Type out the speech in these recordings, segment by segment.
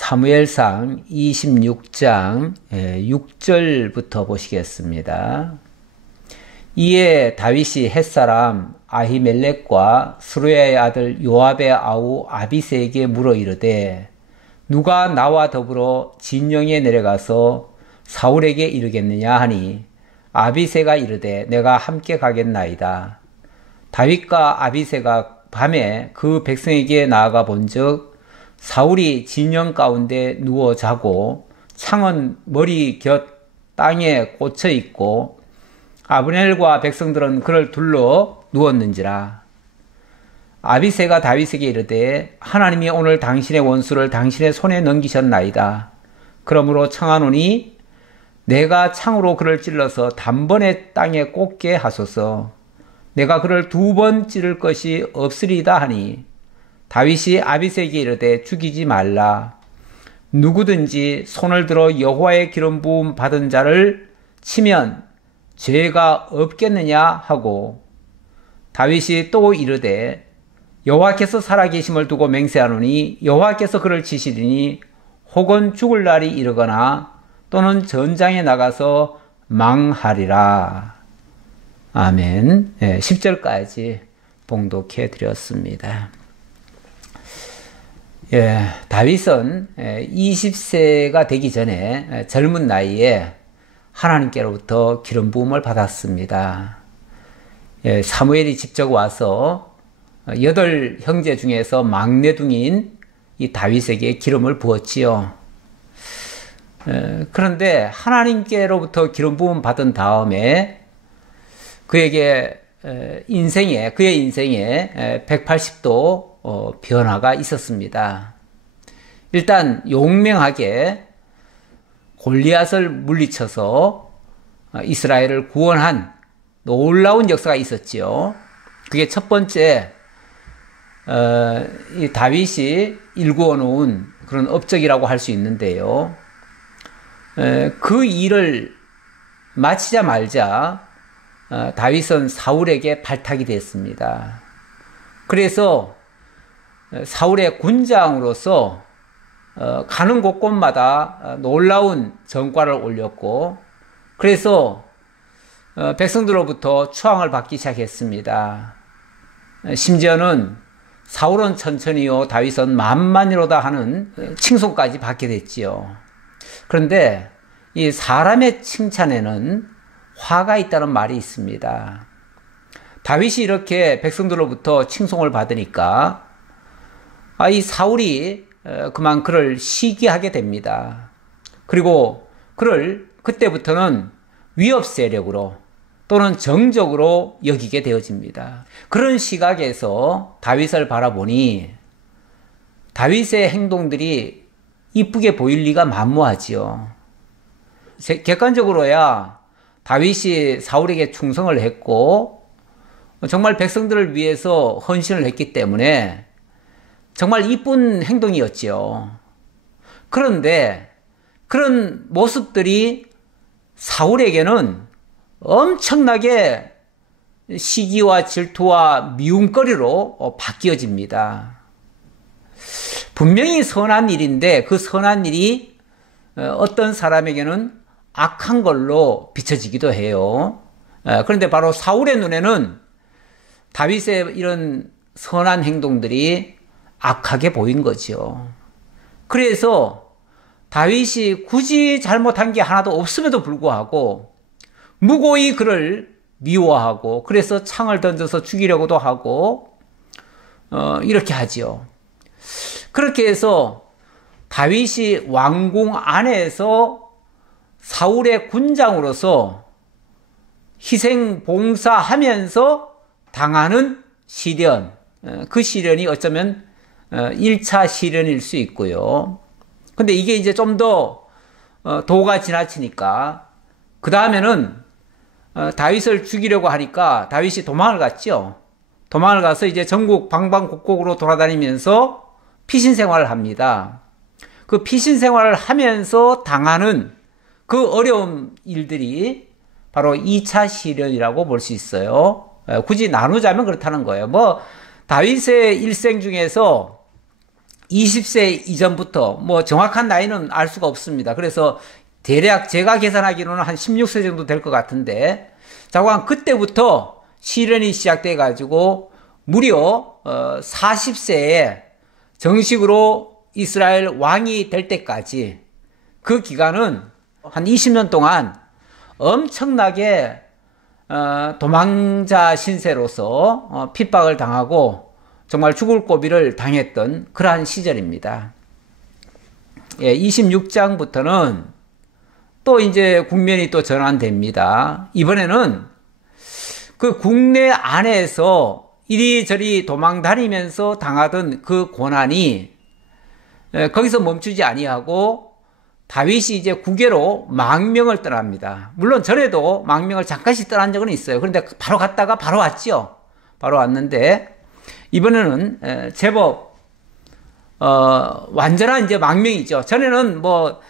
사무엘상 26장 6절부터 보시겠습니다. 이에 다윗이 햇사람 아히멜렉과 스루야의 아들 요압의 아우 아비새에게 물어 이르되 누가 나와 더불어 진영에 내려가서 사울에게 이르겠느냐 하니 아비새가 이르되 내가 함께 가겠나이다. 다윗과 아비새가 밤에 그 백성에게 나아가 본즉 사울이 진영 가운데 누워 자고 창은 머리 곁 땅에 꽂혀 있고 아브넬과 백성들은 그를 둘러 누웠는지라. 아비새가 다윗에게 이르되 하나님이 오늘 당신의 원수를 당신의 손에 넘기셨나이다. 그러므로 청하노니 내가 창으로 그를 찔러서 단번에 땅에 꽂게 하소서. 내가 그를 2번 찌를 것이 없으리다 하니 다윗이 아비새에게 이르되 죽이지 말라. 누구든지 손을 들어 여호와의 기름 부음 받은 자를 치면 죄가 없겠느냐 하고 다윗이 또 이르되 여호와께서 살아계심을 두고 맹세하노니 여호와께서 그를 치시리니 혹은 죽을 날이 이르거나 또는 전장에 나가서 망하리라. 아멘. 10절까지 봉독해 드렸습니다. 다윗은 20세가 되기 전에 젊은 나이에 하나님께로부터 기름 부음을 받았습니다. 사무엘이 직접 와서 8 형제 중에서 막내둥이인 이 다윗에게 기름을 부었지요. 그런데 하나님께로부터 기름 부음 받은 다음에 그의 인생에 180도 변화가 있었습니다. 일단 용맹하게 골리앗을 물리쳐서 이스라엘을 구원한 놀라운 역사가 있었지요. 그게 첫 번째 이 다윗이 일구어 놓은 그런 업적이라고 할 수 있는데요. 그 일을 마치자마자 다윗은 사울에게 발탁이 됐습니다. 그래서 사울의 군장으로서 가는 곳곳마다 놀라운 전과를 올렸고 그래서 백성들로부터 추앙을 받기 시작했습니다. 심지어는 사울은 천천히요 다윗은 만만이로다 하는 칭송까지 받게 됐지요. 그런데 이 사람의 칭찬에는 화가 있다는 말이 있습니다. 다윗이 이렇게 백성들로부터 칭송을 받으니까 이 사울이 그만 그를 시기하게 됩니다. 그리고 그를 그때부터는 위협 세력으로 또는 정적으로 여기게 되어집니다. 그런 시각에서 다윗을 바라보니 다윗의 행동들이 이쁘게 보일 리가 만무하지요. 객관적으로야 다윗이 사울에게 충성을 했고 정말 백성들을 위해서 헌신을 했기 때문에 정말 이쁜 행동이었지요. 그런데 그런 모습들이 사울에게는 엄청나게 시기와 질투와 미움거리로 바뀌어집니다. 분명히 선한 일인데 그 선한 일이 어떤 사람에게는 악한 걸로 비춰지기도 해요. 그런데 바로 사울의 눈에는 다윗의 이런 선한 행동들이 악하게 보인 거죠. 그래서 다윗이 굳이 잘못한 게 하나도 없음에도 불구하고 무고히 그를 미워하고 그래서 창을 던져서 죽이려고도 하고 이렇게 하지요. 그렇게 해서 다윗이 왕궁 안에서 사울의 군장으로서 희생 봉사하면서 당하는 시련, 그 시련이 어쩌면 1차 시련일 수 있고요. 근데 이게 이제 좀 더 도가 지나치니까 그 다음에는 다윗을 죽이려고 하니까 다윗이 도망을 갔죠. 도망을 가서 이제 전국 방방곡곡으로 돌아다니면서 피신 생활을 합니다. 그 피신 생활을 하면서 당하는 그 어려운 일들이 바로 2차 시련이라고 볼 수 있어요. 굳이 나누자면 그렇다는 거예요. 다윗의 일생 중에서 20세 이전부터, 뭐 정확한 나이는 알 수가 없습니다. 그래서 대략 제가 계산하기로는 한 16세 정도 될 것 같은데, 자관 그때부터 시련이 시작돼 가지고 무려 40세에 정식으로 이스라엘 왕이 될 때까지, 그 기간은 한 20년 동안 엄청나게 도망자 신세로서 핍박을 당하고 정말 죽을 고비를 당했던 그러한 시절입니다. 예, 26장부터는 또 이제 국면이 또 전환됩니다. 이번에는 그 국내 안에서 이리저리 도망 다니면서 당하던 그 고난이 거기서 멈추지 아니하고 다윗이 이제 국외로 망명을 떠납니다. 물론 전에도 망명을 잠깐씩 떠난 적은 있어요. 그런데 바로 갔다가 바로 왔죠. 바로 왔는데 이번에는 제법 완전한 이제 망명이죠. 전에는 뭐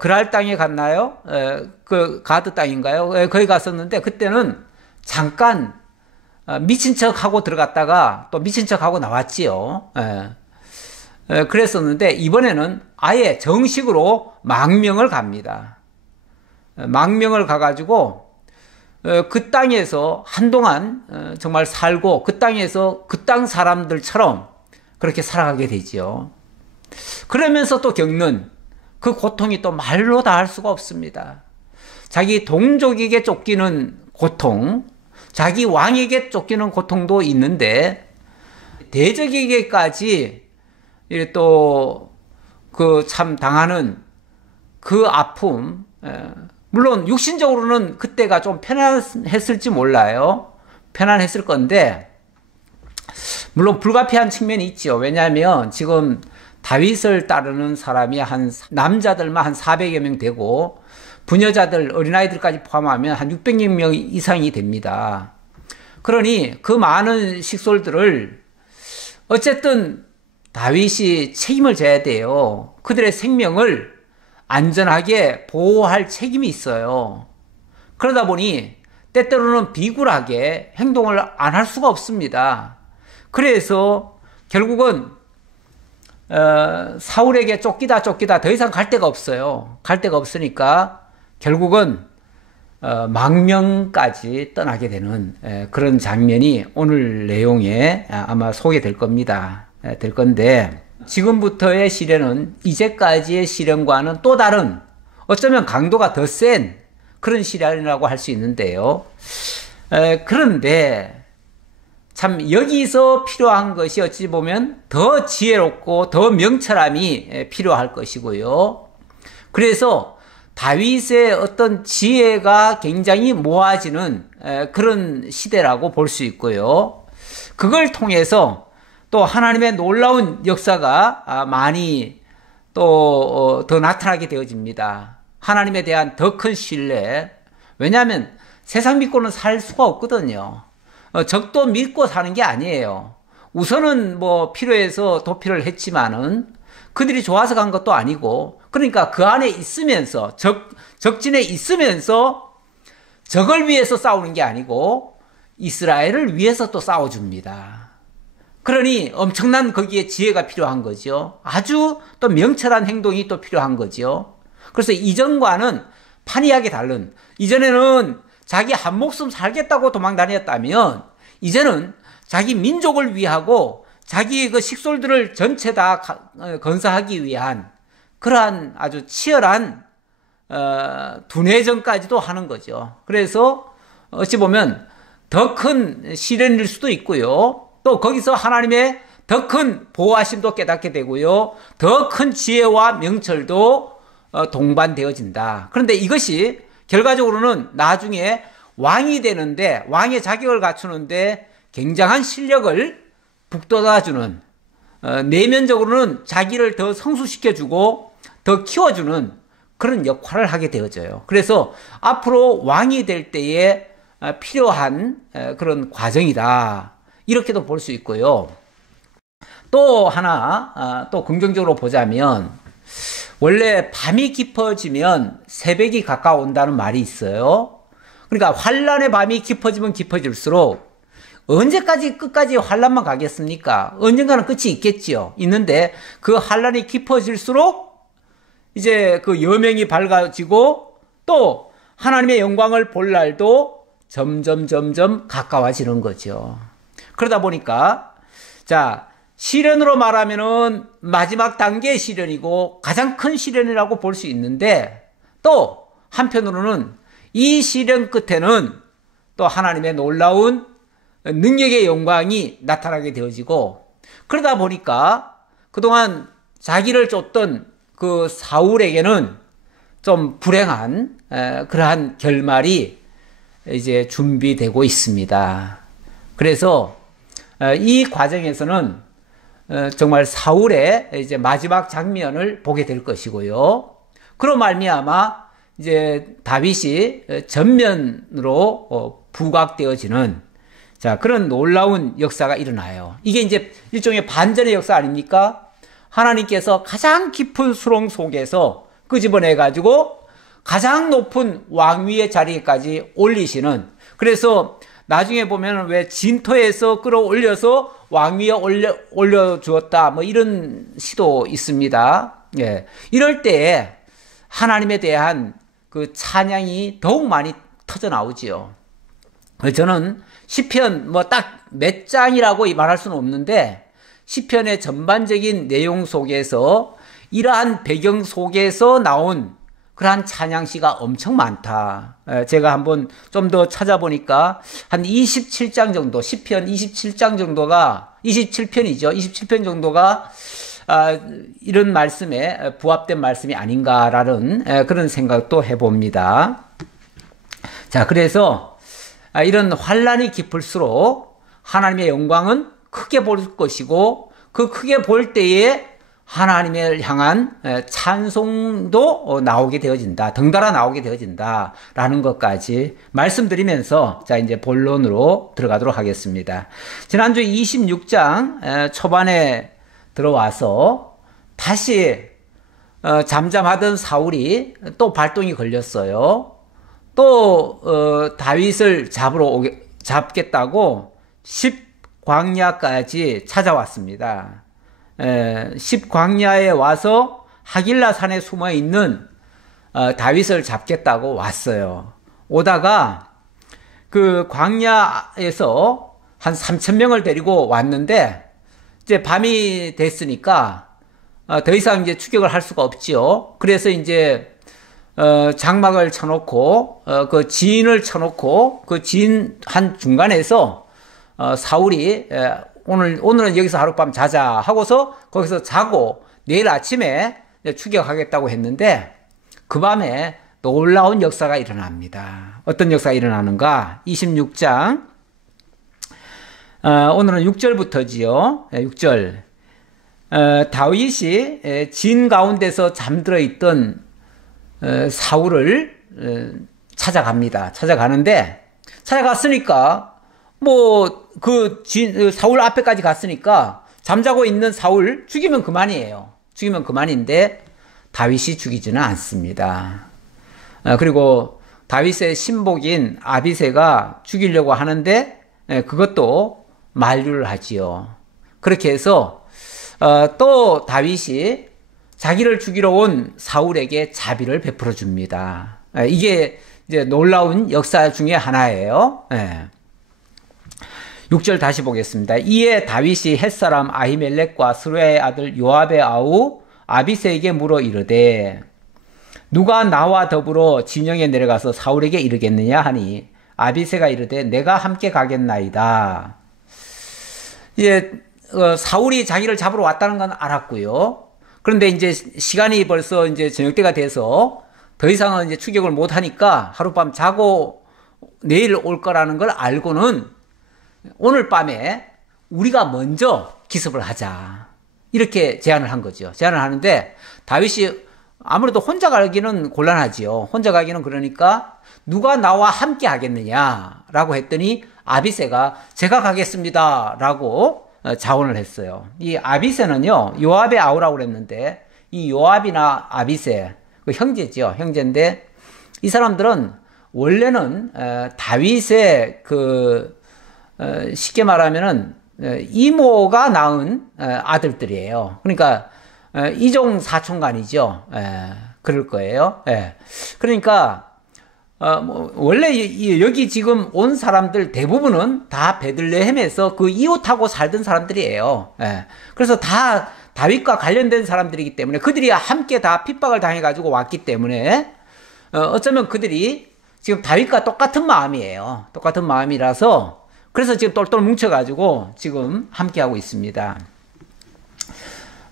그랄 땅에 갔나요? 그 가드 땅인가요? 거기 갔었는데 그때는 잠깐 미친 척하고 들어갔다가 또 미친 척하고 나왔지요. 그랬었는데 이번에는 아예 정식으로 망명을 갑니다. 망명을 가가지고 그 땅에서 한동안 정말 살고 그 땅에서 그 땅 사람들처럼 그렇게 살아가게 되지요. 그러면서 또 겪는 그 고통이 또 말로 다 할 수가 없습니다. 자기 동족에게 쫓기는 고통, 자기 왕에게 쫓기는 고통도 있는데 대적에게까지 또 그 참 당하는 그 아픔, 물론 육신적으로는 그때가 좀 편안했을지 몰라요. 편안했을 건데 물론 불가피한 측면이 있죠. 왜냐하면 지금 다윗을 따르는 사람이 남자들만 한 400여 명 되고 부녀자들, 어린아이들까지 포함하면 한 600여 명 이상이 됩니다. 그러니 그 많은 식솔들을 어쨌든 다윗이 책임을 져야 돼요. 그들의 생명을 안전하게 보호할 책임이 있어요. 그러다 보니 때때로는 비굴하게 행동을 안 할 수가 없습니다. 그래서 결국은 사울에게 쫓기다 더 이상 갈 데가 없어요. 갈 데가 없으니까 결국은 망명까지 떠나게 되는 그런 장면이 오늘 내용에 아마 소개될 겁니다. 될 건데 지금부터의 시련은 이제까지의 시련과는 또 다른 어쩌면 강도가 더 센 그런 시련이라고 할 수 있는데요. 그런데 참 여기서 필요한 것이 어찌 보면 더 지혜롭고 더 명철함이 필요할 것이고요. 그래서 다윗의 어떤 지혜가 굉장히 모아지는 그런 시대라고 볼 수 있고요. 그걸 통해서 또 하나님의 놀라운 역사가 많이 또 더 나타나게 되어집니다. 하나님에 대한 더 큰 신뢰. 왜냐하면 세상 믿고는 살 수가 없거든요. 적도 믿고 사는 게 아니에요. 우선은 뭐 필요해서 도피를 했지만은 그들이 좋아서 간 것도 아니고, 그러니까 그 안에 있으면서 적진에 있으면서 적을 위해서 싸우는 게 아니고 이스라엘을 위해서 또 싸워줍니다. 그러니 엄청난 거기에 지혜가 필요한 거죠. 아주 또 명철한 행동이 또 필요한 거죠. 그래서 이전과는 판이하게 다른, 이전에는 자기 한 목숨 살겠다고 도망 다녔다면 이제는 자기 민족을 위하고 자기 그 식솔들을 전체 다 건사하기 위한 그러한 아주 치열한 두뇌전까지도 하는 거죠. 그래서 어찌 보면 더 큰 시련일 수도 있고요. 또 거기서 하나님의 더 큰 보호하심도 깨닫게 되고요. 더 큰 지혜와 명철도 동반되어진다. 그런데 이것이 결과적으로는 나중에 왕이 되는데, 왕의 자격을 갖추는데 굉장한 실력을 북돋아주는, 내면적으로는 자기를 더 성숙시켜주고 더 키워주는 그런 역할을 하게 되어져요. 그래서 앞으로 왕이 될 때에 필요한 그런 과정이다. 이렇게도 볼 수 있고요. 또 하나, 또 긍정적으로 보자면, 원래 밤이 깊어지면 새벽이 가까워온다는 말이 있어요. 그러니까 환란의 밤이 깊어지면 깊어질수록 언제까지 끝까지 환란만 가겠습니까? 언젠가는 끝이 있겠지요. 있는데 그 환란이 깊어질수록 이제 그 여명이 밝아지고 또 하나님의 영광을 볼 날도 점점 가까워지는 거죠. 그러다 보니까 자, 시련으로 말하면은 마지막 단계의 시련이고 가장 큰 시련이라고 볼 수 있는데 또 한편으로는 이 시련 끝에는 또 하나님의 놀라운 능력의 영광이 나타나게 되어지고 그러다 보니까 그동안 자기를 쫓던 그 사울에게는 좀 불행한 그러한 결말이 이제 준비되고 있습니다. 그래서 이 과정에서는 정말 사울의 이제 마지막 장면을 보게 될 것이고요. 그로 말미암아 이제 다윗이 전면으로 부각되어지는 자, 그런 놀라운 역사가 일어나요. 이게 이제 일종의 반전의 역사 아닙니까? 하나님께서 가장 깊은 수렁 속에서 끄집어내가지고 가장 높은 왕위의 자리까지 올리시는, 그래서 나중에 보면 왜 진토에서 끌어올려서 왕위에 올려주었다, 뭐 이런 시도 있습니다. 예. 이럴 때에 하나님에 대한 그 찬양이 더욱 많이 터져 나오지요. 저는 시편 뭐 딱 몇 장이라고 말할 수는 없는데 시편의 전반적인 내용 속에서 이러한 배경 속에서 나온 그러한 찬양시가 엄청 많다. 제가 한번 좀 더 찾아보니까 한 27장 정도, 시편 27장 정도가 27편이죠. 27편 정도가 이런 말씀에 부합된 말씀이 아닌가라는 그런 생각도 해봅니다. 자, 그래서 이런 환란이 깊을수록 하나님의 영광은 크게 볼 것이고 그 크게 볼 때에 하나님을 향한 찬송도 나오게 되어진다. 덩달아 나오게 되어진다. 라는 것까지 말씀드리면서 자, 이제 본론으로 들어가도록 하겠습니다. 지난주 26장 초반에 들어와서 다시 잠잠하던 사울이 또 발동이 걸렸어요. 또 다윗을 잡겠다고 10광야까지 찾아왔습니다. 10광야에 와서 하길라 산에 숨어 있는 다윗을 잡겠다고 왔어요. 오다가 그 광야에서 한 3,000명을 데리고 왔는데 이제 밤이 됐으니까 더 이상 이제 추격을 할 수가 없지요. 그래서 이제 장막을 쳐놓고 그 지인을 쳐놓고 그 지인 한 중간에서 사울이 오늘은 여기서 하룻밤 자자 하고서 거기서 자고 내일 아침에 추격하겠다고 했는데 그 밤에 놀라운 역사가 일어납니다. 어떤 역사가 일어나는가? 26장 오늘은 6절부터지요. 6절 다윗이 진 가운데서 잠들어 있던 사울을 찾아갑니다. 찾아가는데 찾아갔으니까 사울 앞에까지 갔으니까 잠자고 있는 사울 죽이면 그만이에요. 죽이면 그만인데 다윗이 죽이지는 않습니다. 그리고 다윗의 신복인 아비새가 죽이려고 하는데 그것도 만류를 하지요. 그렇게 해서 또 다윗이 자기를 죽이러 온 사울에게 자비를 베풀어 줍니다. 이게 이제 놀라운 역사 중에 하나예요. 6절 다시 보겠습니다. 이에 다윗이 햇사람 아히멜렉과 스루야의 아들 요압의 아우 아비새에게 물어 이르되 누가 나와 더불어 진영에 내려가서 사울에게 이르겠느냐 하니 아비새가 이르되 내가 함께 가겠나이다. 이제 사울이 자기를 잡으러 왔다는 건 알았고요. 그런데 이제 시간이 벌써 이제 저녁 때가 돼서 더 이상은 이제 추격을 못 하니까 하룻밤 자고 내일 올 거라는 걸 알고는 오늘 밤에 우리가 먼저 기습을 하자. 이렇게 제안을 한 거죠. 제안을 하는데 다윗이 아무래도 혼자 가기는 곤란하지요. 혼자 가기는 그러니까 누가 나와 함께 하겠느냐라고 했더니 아비새가 제가 가겠습니다 라고 자원을 했어요. 이 아비새는요 요압의 아우라고 그랬는데 이 요압이나 아비새 그 형제죠. 형제인데 이 사람들은 원래는 다윗의 그 쉽게 말하면은 이모가 낳은 아들들이에요. 그러니까 이종 사촌간이죠. 그럴 거예요. 그러니까 원래 여기 지금 온 사람들 대부분은 다 베들레헴에서 그 이웃하고 살던 사람들이에요. 그래서 다 다윗과 관련된 사람들이기 때문에 그들이 함께 다 핍박을 당해가지고 왔기 때문에 어쩌면 그들이 지금 다윗과 똑같은 마음이에요. 똑같은 마음이라서 그래서 지금 똘똘 뭉쳐가지고 지금 함께하고 있습니다.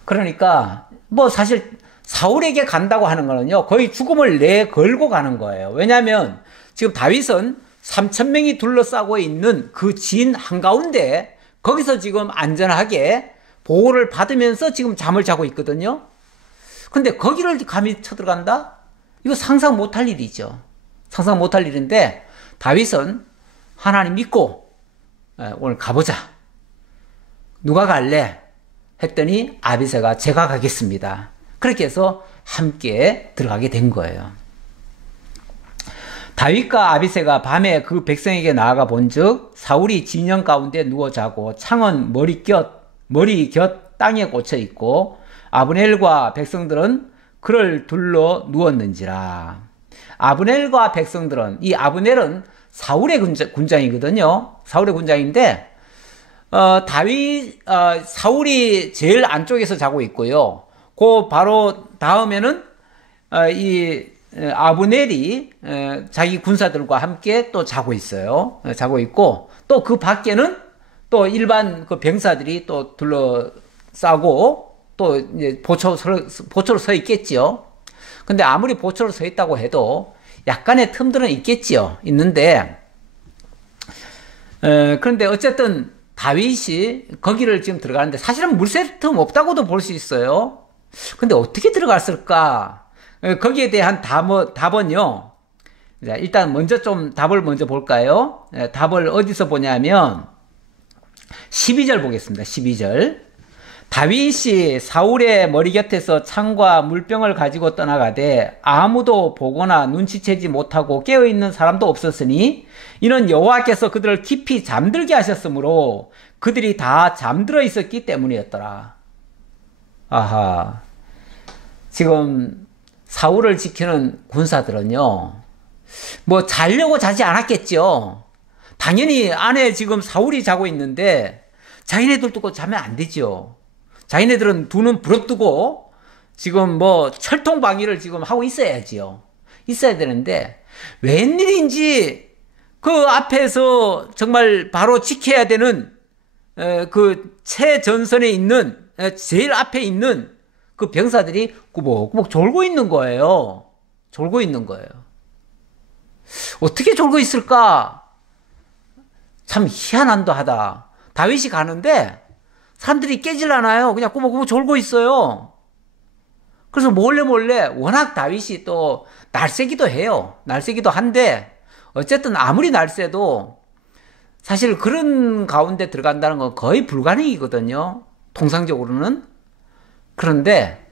그러니까 뭐 사실 사울에게 간다고 하는 거는요, 거의 죽음을 내걸고 가는 거예요. 왜냐하면 지금 다윗은 3,000명이 둘러싸고 있는 그 진 한가운데 거기서 지금 안전하게 보호를 받으면서 지금 잠을 자고 있거든요. 근데 거기를 감히 쳐들어간다? 이거 상상 못할 일이죠. 상상 못할 일인데 다윗은 하나님 믿고 오늘 가보자. 누가 갈래? 했더니 아비새가 제가 가겠습니다. 그렇게 해서 함께 들어가게 된 거예요. 다윗과 아비새가 밤에 그 백성에게 나아가 본즉 사울이 진영 가운데 누워 자고 창은 머리 곁 땅에 꽂혀 있고 아브넬과 백성들은 그를 둘러 누웠는지라. 아브넬과 백성들은, 이 아브넬은 사울의 군장이거든요. 사울의 군장인데 사울이 제일 안쪽에서 자고 있고요. 그 바로 다음에는 이 아브넬이 자기 군사들과 함께 또 자고 있어요. 자고 있고 또 그 밖에는 또 일반 그 병사들이 또 둘러싸고 또 이제 보초로 서 있겠지요. 근데 아무리 보초로 서 있다고 해도 약간의 틈들은 있겠지요. 있는데 그런데 어쨌든 다윗이 거기를 지금 들어가는데 사실은 물샐 틈 없다고도 볼 수 있어요. 근데 어떻게 들어갔을까? 거기에 대한 답은요. 일단 먼저 좀 답을 먼저 볼까요? 답을 어디서 보냐면 12절 보겠습니다. 12절. 다윗이 사울의 머리 곁에서 창과 물병을 가지고 떠나가되 아무도 보거나 눈치채지 못하고 깨어있는 사람도 없었으니 이는 여호와께서 그들을 깊이 잠들게 하셨으므로 그들이 다 잠들어 있었기 때문이었더라. 아하. 지금 사울을 지키는 군사들은요, 뭐 자려고 자지 않았겠죠. 당연히 안에 지금 사울이 자고 있는데 자기네들도 꼭 자면 안 되죠. 자기네들은 두 눈 부릅뜨고 지금 뭐 철통방위를 지금 하고 있어야지요. 있어야 되는데 웬일인지 그 앞에서 정말 바로 지켜야 되는 그 최전선에 있는 제일 앞에 있는 그 병사들이 꾸벅꾸벅 졸고 있는 거예요. 졸고 있는 거예요. 어떻게 졸고 있을까? 참 희한한도 하다. 다윗이 가는데 사람들이 깨질라나요? 그냥 꾸벅꾸벅 졸고 있어요. 그래서 몰래 워낙 다윗이 또 날쌔기도 해요. 날쌔기도 한데 어쨌든 아무리 날쌔도 사실 그런 가운데 들어간다는 건 거의 불가능이거든요. 통상적으로는. 그런데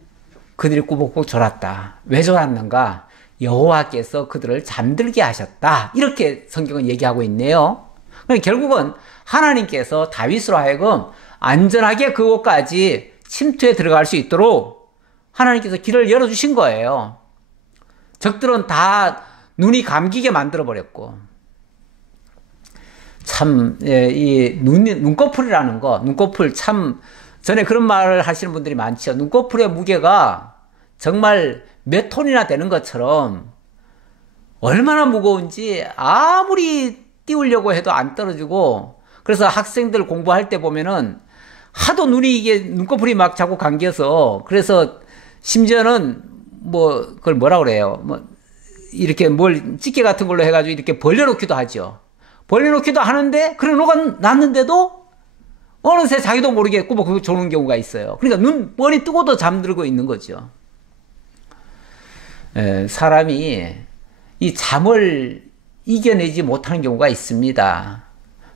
그들이 꾸벅꾸벅 졸았다. 왜 졸았는가? 여호와께서 그들을 잠들게 하셨다. 이렇게 성경은 얘기하고 있네요. 그러니까 결국은 하나님께서 다윗으로 하여금 안전하게 그곳까지 침투해 들어갈 수 있도록 하나님께서 길을 열어주신 거예요. 적들은 다 눈이 감기게 만들어버렸고. 참, 이 눈꺼풀이라는 거, 눈꺼풀 참, 전에 그런 말을 하시는 분들이 많죠. 눈꺼풀의 무게가 정말 몇 톤이나 되는 것처럼 얼마나 무거운지 아무리 띄우려고 해도 안 떨어지고, 그래서 학생들 공부할 때 보면은 하도 눈이 이게 눈꺼풀이 막 자꾸 감겨서, 그래서 심지어는 뭐 그걸 뭐라 그래요? 뭐 이렇게 뭘 집게 같은 걸로 해가지고 이렇게 벌려놓기도 하죠. 벌려놓기도 하는데 그래 놨는데도 어느새 자기도 모르게 꾸벅꾸벅 조는 경우가 있어요. 그러니까 눈 뻔히 뜨고도 잠들고 있는 거죠. 사람이 이 잠을 이겨내지 못하는 경우가 있습니다.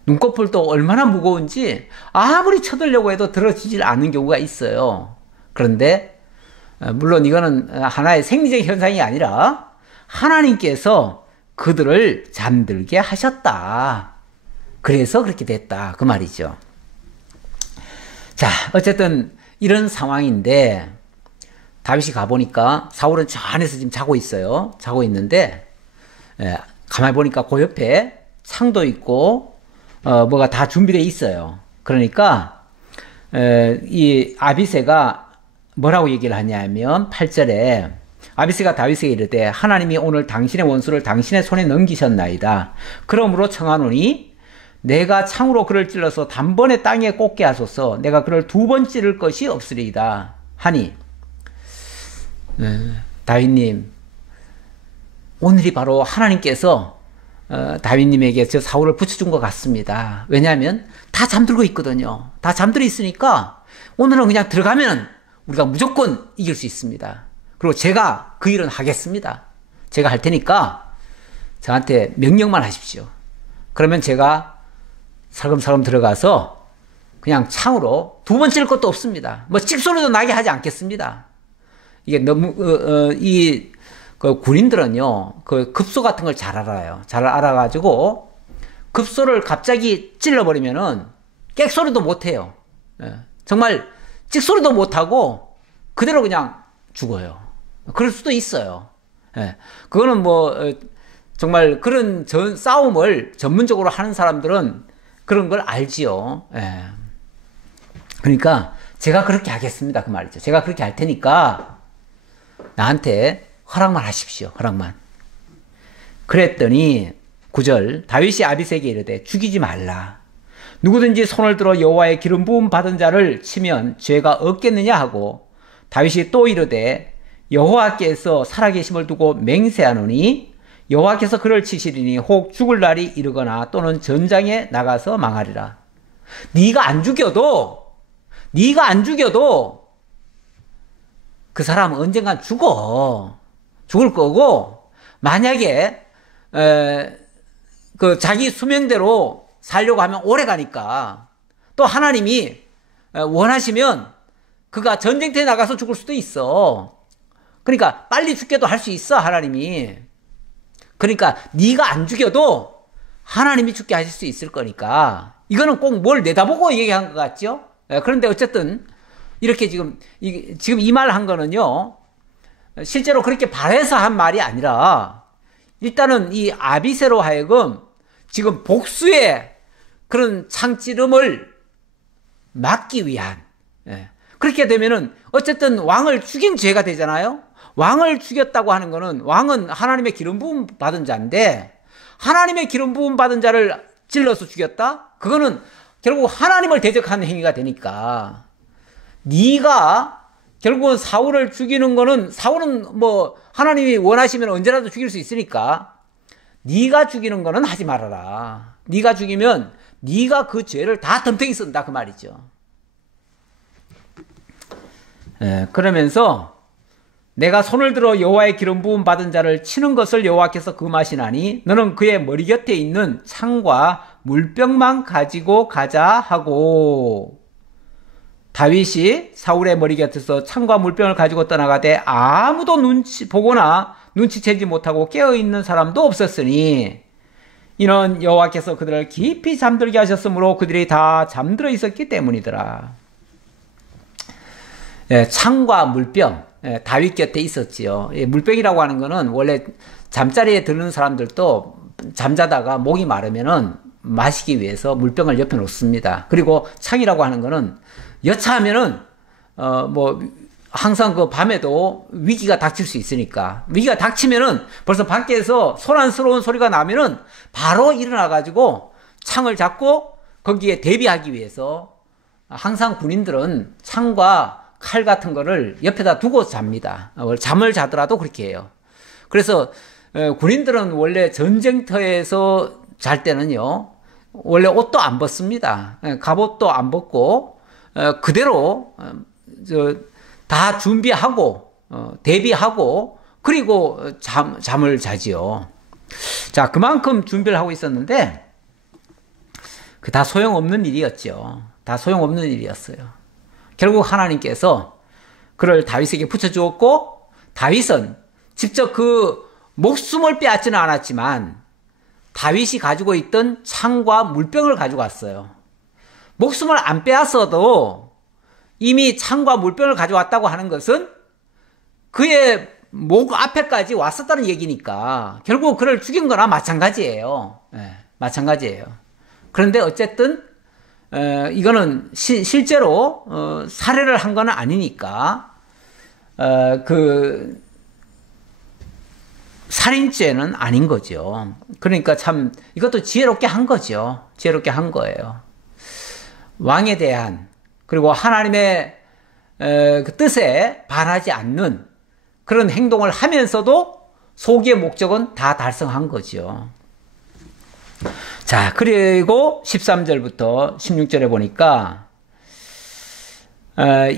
눈꺼풀도 얼마나 무거운지 아무리 쳐들려고 해도 들어지질 않는 경우가 있어요. 그런데 물론 이거는 하나의 생리적 현상이 아니라 하나님께서 그들을 잠들게 하셨다. 그래서 그렇게 됐다. 그 말이죠. 자, 어쨌든 이런 상황인데 다윗이 가보니까 사울은 저 안에서 지금 자고 있어요. 자고 있는데 가만히 보니까 그 옆에 창도 있고 뭐가 다 준비되어 있어요. 그러니까 이 아비새가 뭐라고 얘기를 하냐면 8절에 아비새가 다윗에게 이르되 하나님이 오늘 당신의 원수를 당신의 손에 넘기셨나이다. 그러므로 청하노니 내가 창으로 그를 찔러서 단번에 땅에 꽂게 하소서. 내가 그를 2번 찌를 것이 없으리이다 하니 다윗님, 오늘이 바로 하나님께서 다윗님에게 저 사울을 붙여준 것 같습니다. 왜냐하면 다 잠들고 있거든요. 다 잠들어 있으니까 오늘은 그냥 들어가면 우리가 무조건 이길 수 있습니다. 그리고 제가 그 일은 하겠습니다. 제가 할 테니까 저한테 명령만 하십시오. 그러면 제가 살금살금 들어가서 그냥 창으로 2번 찔 것도 없습니다. 뭐 찍소리도 나게 하지 않겠습니다. 이게 너무 그 군인들은요, 그 급소 같은 걸 잘 알아요. 잘 알아가지고 급소를 갑자기 찔러버리면은 객소리도 못해요. 정말 찍소리도 못하고 그대로 그냥 죽어요. 그럴 수도 있어요. 그거는 뭐 정말 그런 싸움을 전문적으로 하는 사람들은 그런 걸 알지요. 그러니까 제가 그렇게 하겠습니다. 그 말이죠. 제가 그렇게 할 테니까 나한테 허락만 하십시오. 허락만. 그랬더니 9절 다윗이 아비새에게 이르되 죽이지 말라. 누구든지 손을 들어 여호와의 기름 부음 받은 자를 치면 죄가 없겠느냐 하고 다윗이 또 이르되 여호와께서 살아계심을 두고 맹세하노니 여호와께서 그를 치시리니 혹 죽을 날이 이르거나 또는 전장에 나가서 망하리라. 네가 안 죽여도 그 사람은 언젠간 죽을 거고, 만약에 그 자기 수명대로 살려고 하면 오래 가니까 또 하나님이 원하시면 그가 전쟁터에 나가서 죽을 수도 있어. 그러니까 빨리 죽게도 할 수 있어, 하나님이. 그러니까 네가 안 죽여도 하나님이 죽게 하실 수 있을 거니까 이거는 꼭 뭘 내다보고 얘기한 것 같죠? 그런데 어쨌든 이렇게 지금 이 말 한 거는요, 실제로 그렇게 바래서 한 말이 아니라 일단은 이 아비새로 하여금 지금 복수의 그런 창찌름을 막기 위한, 그렇게 되면은 어쨌든 왕을 죽인 죄가 되잖아요. 왕을 죽였다고 하는 거는, 왕은 하나님의 기름 부음 받은 자인데 하나님의 기름 부음 받은 자를 찔러서 죽였다? 그거는 결국 하나님을 대적하는 행위가 되니까, 네가 결국은 사울을 죽이는 거는, 사울은 뭐 하나님이 원하시면 언제라도 죽일 수 있으니까 네가 죽이는 거는 하지 말아라. 네가 죽이면 네가 그 죄를 다 덤탱이 쓴다, 그 말이죠. 그러면서 내가 손을 들어 여호와의 기름 부음 받은 자를 치는 것을 여호와께서 금하시나니 너는 그의 머리 곁에 있는 창과 물병만 가지고 가자 하고, 다윗이 사울의 머리 곁에서 창과 물병을 가지고 떠나가되 아무도 보거나 눈치채지 못하고 깨어있는 사람도 없었으니 이는 여호와께서 그들을 깊이 잠들게 하셨으므로 그들이 다 잠들어 있었기 때문이더라. 창과 물병, 다윗 곁에 있었지요. 물병이라고 하는 거는 원래 잠자리에 드는 사람들도 잠자다가 목이 마르면은 마시기 위해서 물병을 옆에 놓습니다. 그리고 창이라고 하는 거는 여차하면은 뭐 항상 그 밤에도 위기가 닥칠 수 있으니까, 위기가 닥치면은 벌써 밖에서 소란스러운 소리가 나면은 바로 일어나 가지고 창을 잡고 거기에 대비하기 위해서 항상 군인들은 창과 칼 같은 거를 옆에다 두고 잡니다. 잠을 자더라도 그렇게 해요. 그래서 군인들은 원래 전쟁터에서 잘 때는요, 원래 옷도 안 벗습니다. 갑옷도 안 벗고 그대로 다 준비하고 대비하고 그리고 잠을 자지요. 자, 그만큼 준비를 하고 있었는데 그 다 소용없는 일이었죠. 다 소용없는 일이었어요. 결국 하나님께서 그를 다윗에게 붙여주었고, 다윗은 직접 그 목숨을 빼앗지는 않았지만 다윗이 가지고 있던 창과 물병을 가지고 왔어요. 목숨을 안 빼앗아도 이미 창과 물병을 가져왔다고 하는 것은 그의 목 앞에까지 왔었다는 얘기니까 결국 그를 죽인 거나 마찬가지예요. 마찬가지예요. 그런데 어쨌든 이거는 실제로 살해를 한 건 아니니까 그 살인죄는 아닌 거죠. 그러니까 참 이것도 지혜롭게 한 거죠. 지혜롭게 한 거예요. 왕에 대한 그리고 하나님의 그 뜻에 반하지 않는 그런 행동을 하면서도 소기의 목적은 다 달성한 거죠. 자, 그리고 13절부터 16절에 보니까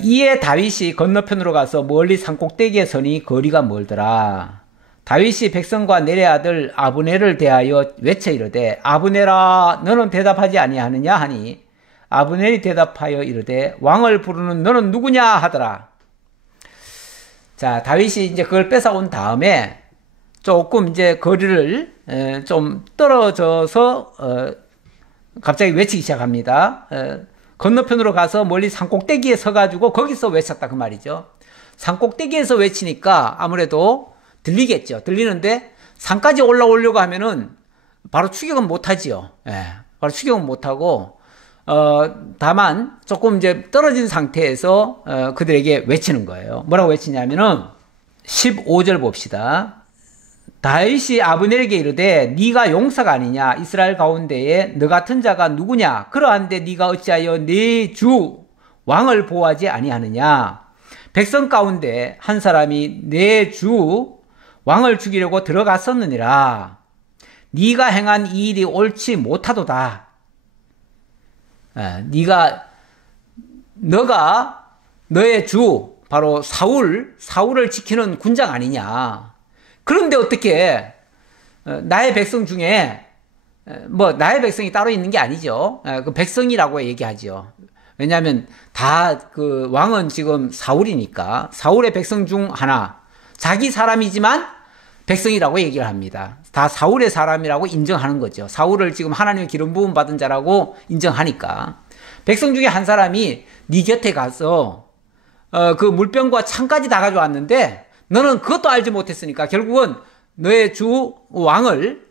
이에 다윗이 건너편으로 가서 멀리 산꼭대기에 서니 거리가 멀더라. 다윗이 백성과 내레 아들 아브넬을 대하여 외쳐 이르되 아브넬아 너는 대답하지 아니하느냐 하니 아브넬이 대답하여 이르되 왕을 부르는 너는 누구냐 하더라. 자, 다윗이 이제 그걸 뺏어온 다음에 조금 이제 거리를 좀 떨어져서 갑자기 외치기 시작합니다. 건너편으로 가서 멀리 산꼭대기에 서가지고 거기서 외쳤다 그 말이죠. 산꼭대기에서 외치니까 아무래도 들리겠죠. 들리는데 산까지 올라오려고 하면은 바로 추격은 못하지요. 바로 추격은 못하고 다만 조금 이제 떨어진 상태에서 그들에게 외치는 거예요. 뭐라고 외치냐면은 15절 봅시다. 다윗이 아브넬에게 이르되 네가 용사가 아니냐 이스라엘 가운데에 너 같은 자가 누구냐 그러한데 네가 어찌하여 네 주 왕을 보호하지 아니하느냐 백성 가운데 한 사람이 내 주 왕을 죽이려고 들어갔었느니라 네가 행한 이 일이 옳지 못하도다. 너가 너의 주 바로 사울을 지키는 군장 아니냐. 그런데 어떻게 나의 백성 중에 뭐 나의 백성이 따로 있는 게 아니죠. 그 백성이라고 얘기하죠. 왜냐하면 다 그 왕은 지금 사울이니까 사울의 백성 중 하나 자기 사람이지만 백성이라고 얘기를 합니다. 다 사울의 사람이라고 인정하는 거죠. 사울을 지금 하나님의 기름 부음 받은 자라고 인정하니까 백성 중에 한 사람이 네 곁에 가서 그 물병과 창까지 다 가져왔는데 너는 그것도 알지 못했으니까 결국은 너의 주 왕을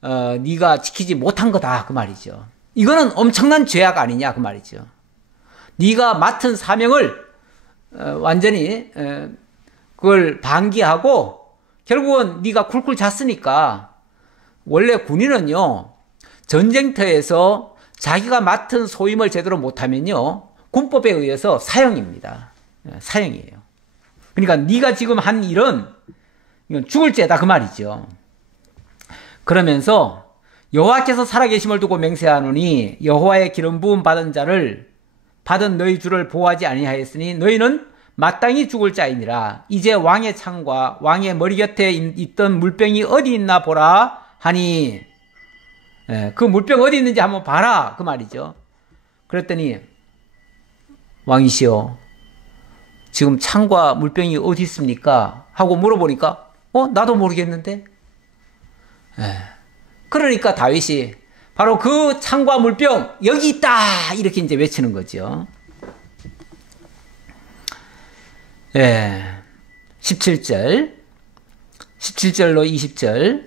네가 지키지 못한 거다 그 말이죠. 이거는 엄청난 죄악 아니냐 그 말이죠. 네가 맡은 사명을 완전히 그걸 방기하고 결국은 네가 쿨쿨 잤으니까 원래 군인은요 전쟁터에서 자기가 맡은 소임을 제대로 못하면요 군법에 의해서 사형입니다. 사형이에요. 그러니까 네가 지금 한 일은 이건 죽을 죄다 그 말이죠. 그러면서 여호와께서 살아계심을 두고 맹세하노니 여호와의 기름 부음 받은 자를 받은 너희 주를 보호하지 아니하였으니 너희는 마땅히 죽을 자이니라. 이제 왕의 창과 왕의 머리 곁에 있던 물병이 어디 있나 보라 하니 그 물병 어디 있는지 한번 봐라 그 말이죠. 그랬더니 왕이시여 지금 창과 물병이 어디 있습니까? 하고 물어보니까 나도 모르겠는데. 그러니까 다윗이 바로 그 창과 물병 여기 있다 이렇게 이제 외치는 거죠. 17절로 20절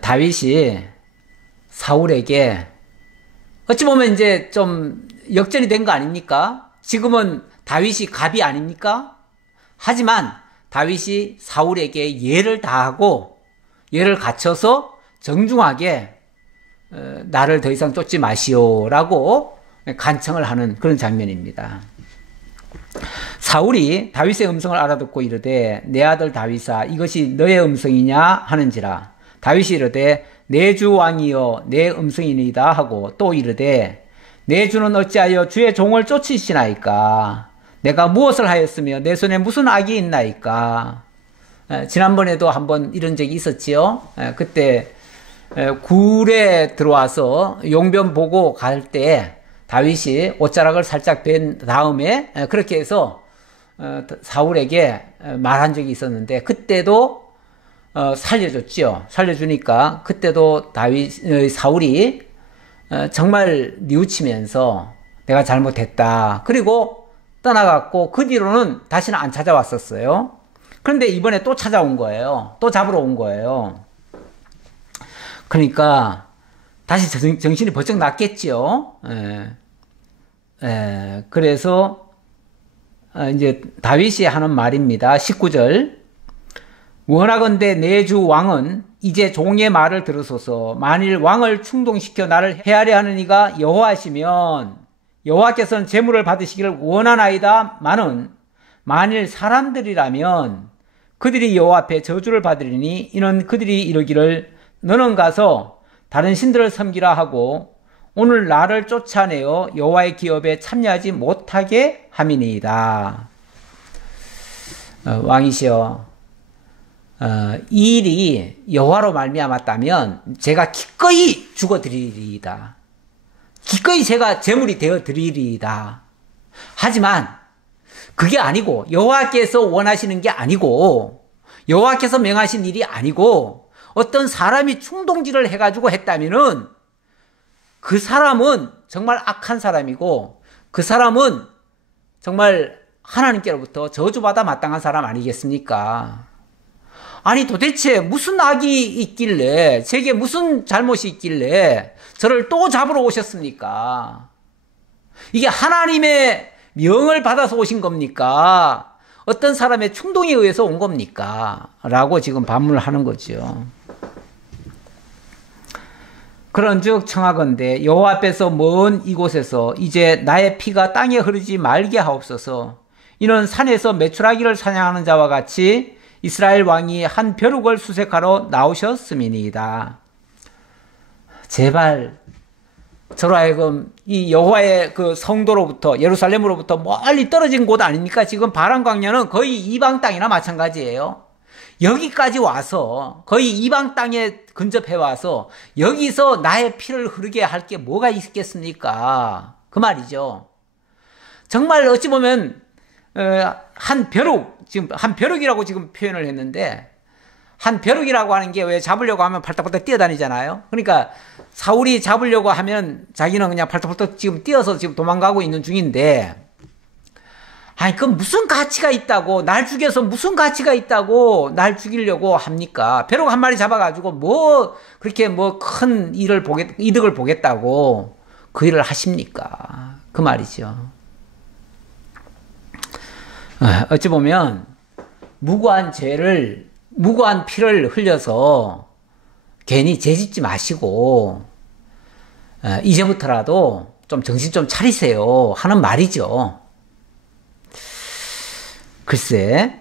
다윗이 사울에게 어찌 보면 이제 좀 역전이 된 거 아닙니까? 지금은 다윗이 갑이 아닙니까? 하지만 다윗이 사울에게 예를 다하고 예를 갖춰서 정중하게 나를 더 이상 쫓지 마시오라고 간청을 하는 그런 장면입니다. 사울이 다윗의 음성을 알아듣고 이르되 내 아들 다윗아 이것이 너의 음성이냐 하는지라. 다윗이 이르되 내 주 왕이여 내 음성이니이다 하고 또 이르되 내 주는 어찌하여 주의 종을 쫓으시나이까. 내가 무엇을 하였으며 내 손에 무슨 악이 있나이까. 지난번에도 한번 이런 적이 있었지요. 그때 굴에 들어와서 용변 보고 갈 때 다윗이 옷자락을 살짝 벤 다음에 그렇게 해서 사울에게 말한 적이 있었는데 그때도 살려줬죠. 살려주니까 그때도 사울이 정말 뉘우치면서 내가 잘못했다. 그리고 떠나갔고 그 뒤로는 다시는 안 찾아왔었어요. 그런데 이번에 또 찾아온 거예요. 또 잡으러 온 거예요. 그러니까 다시 정신이 번쩍 났겠죠. 그래서 이제 다윗이 하는 말입니다. 19절. 원하건대 내 주 왕은 이제 종의 말을 들으소서. 만일 왕을 충동시켜 나를 해하려 하는 이가 여호와시면 여호와께서는 재물을 받으시기를 원하나이다. 마는 만일 사람들이라면 그들이 여호와 앞에 저주를 받으리니 이는 그들이 이르기를 너는 가서 다른 신들을 섬기라 하고 오늘 나를 쫓아내어 여호와의 기업에 참여하지 못하게 함이니이다. 왕이시여, 이 일이 여호와로 말미암았다면 제가 기꺼이 죽어드리리이다. 기꺼이 제가 제물이 되어드리리이다. 하지만 그게 아니고 여호와께서 원하시는 게 아니고 여호와께서 명하신 일이 아니고 어떤 사람이 충동질을 해가지고 했다면은 그 사람은 정말 악한 사람이고 그 사람은 정말 하나님께로부터 저주받아 마땅한 사람 아니겠습니까? 아니 도대체 무슨 악이 있길래 제게 무슨 잘못이 있길래 저를 또 잡으러 오셨습니까? 이게 하나님의 명을 받아서 오신 겁니까? 어떤 사람의 충동에 의해서 온 겁니까? 라고 지금 반문을 하는 거죠. 그런즉 청하건대 여호와 앞에서 먼 이곳에서 이제 나의 피가 땅에 흐르지 말게 하옵소서. 이는 산에서 메추라기를 사냥하는 자와 같이 이스라엘 왕이 한 벼룩을 수색하러 나오셨음이니이다. 제발 저로 하여금 이 여호와의 그 성도로부터 예루살렘으로부터 멀리 떨어진 곳 아닙니까? 지금 바람 광야는 거의 이방 땅이나 마찬가지예요. 여기까지 와서 거의 이방 땅에 근접해 와서 여기서 나의 피를 흐르게 할 게 뭐가 있겠습니까? 그 말이죠. 정말 어찌 보면 한 벼룩, 지금 한 벼룩이라고 지금 표현을 했는데 한 벼룩이라고 하는 게 왜 잡으려고 하면 팔딱팔딱 뛰어다니잖아요. 그러니까 사울이 잡으려고 하면 자기는 그냥 팔딱팔딱 지금 뛰어서 지금 도망가고 있는 중인데 아니 그 무슨 가치가 있다고 날 죽여서 무슨 가치가 있다고 날 죽이려고 합니까? 벼룩 한 마리 잡아가지고 뭐 그렇게 뭐 큰 이득을 보겠다고 그 일을 하십니까? 그 말이죠. 어찌 보면 무고한 피를 흘려서 괜히 죄짓지 마시고 이제부터라도 좀 정신 좀 차리세요 하는 말이죠. 글쎄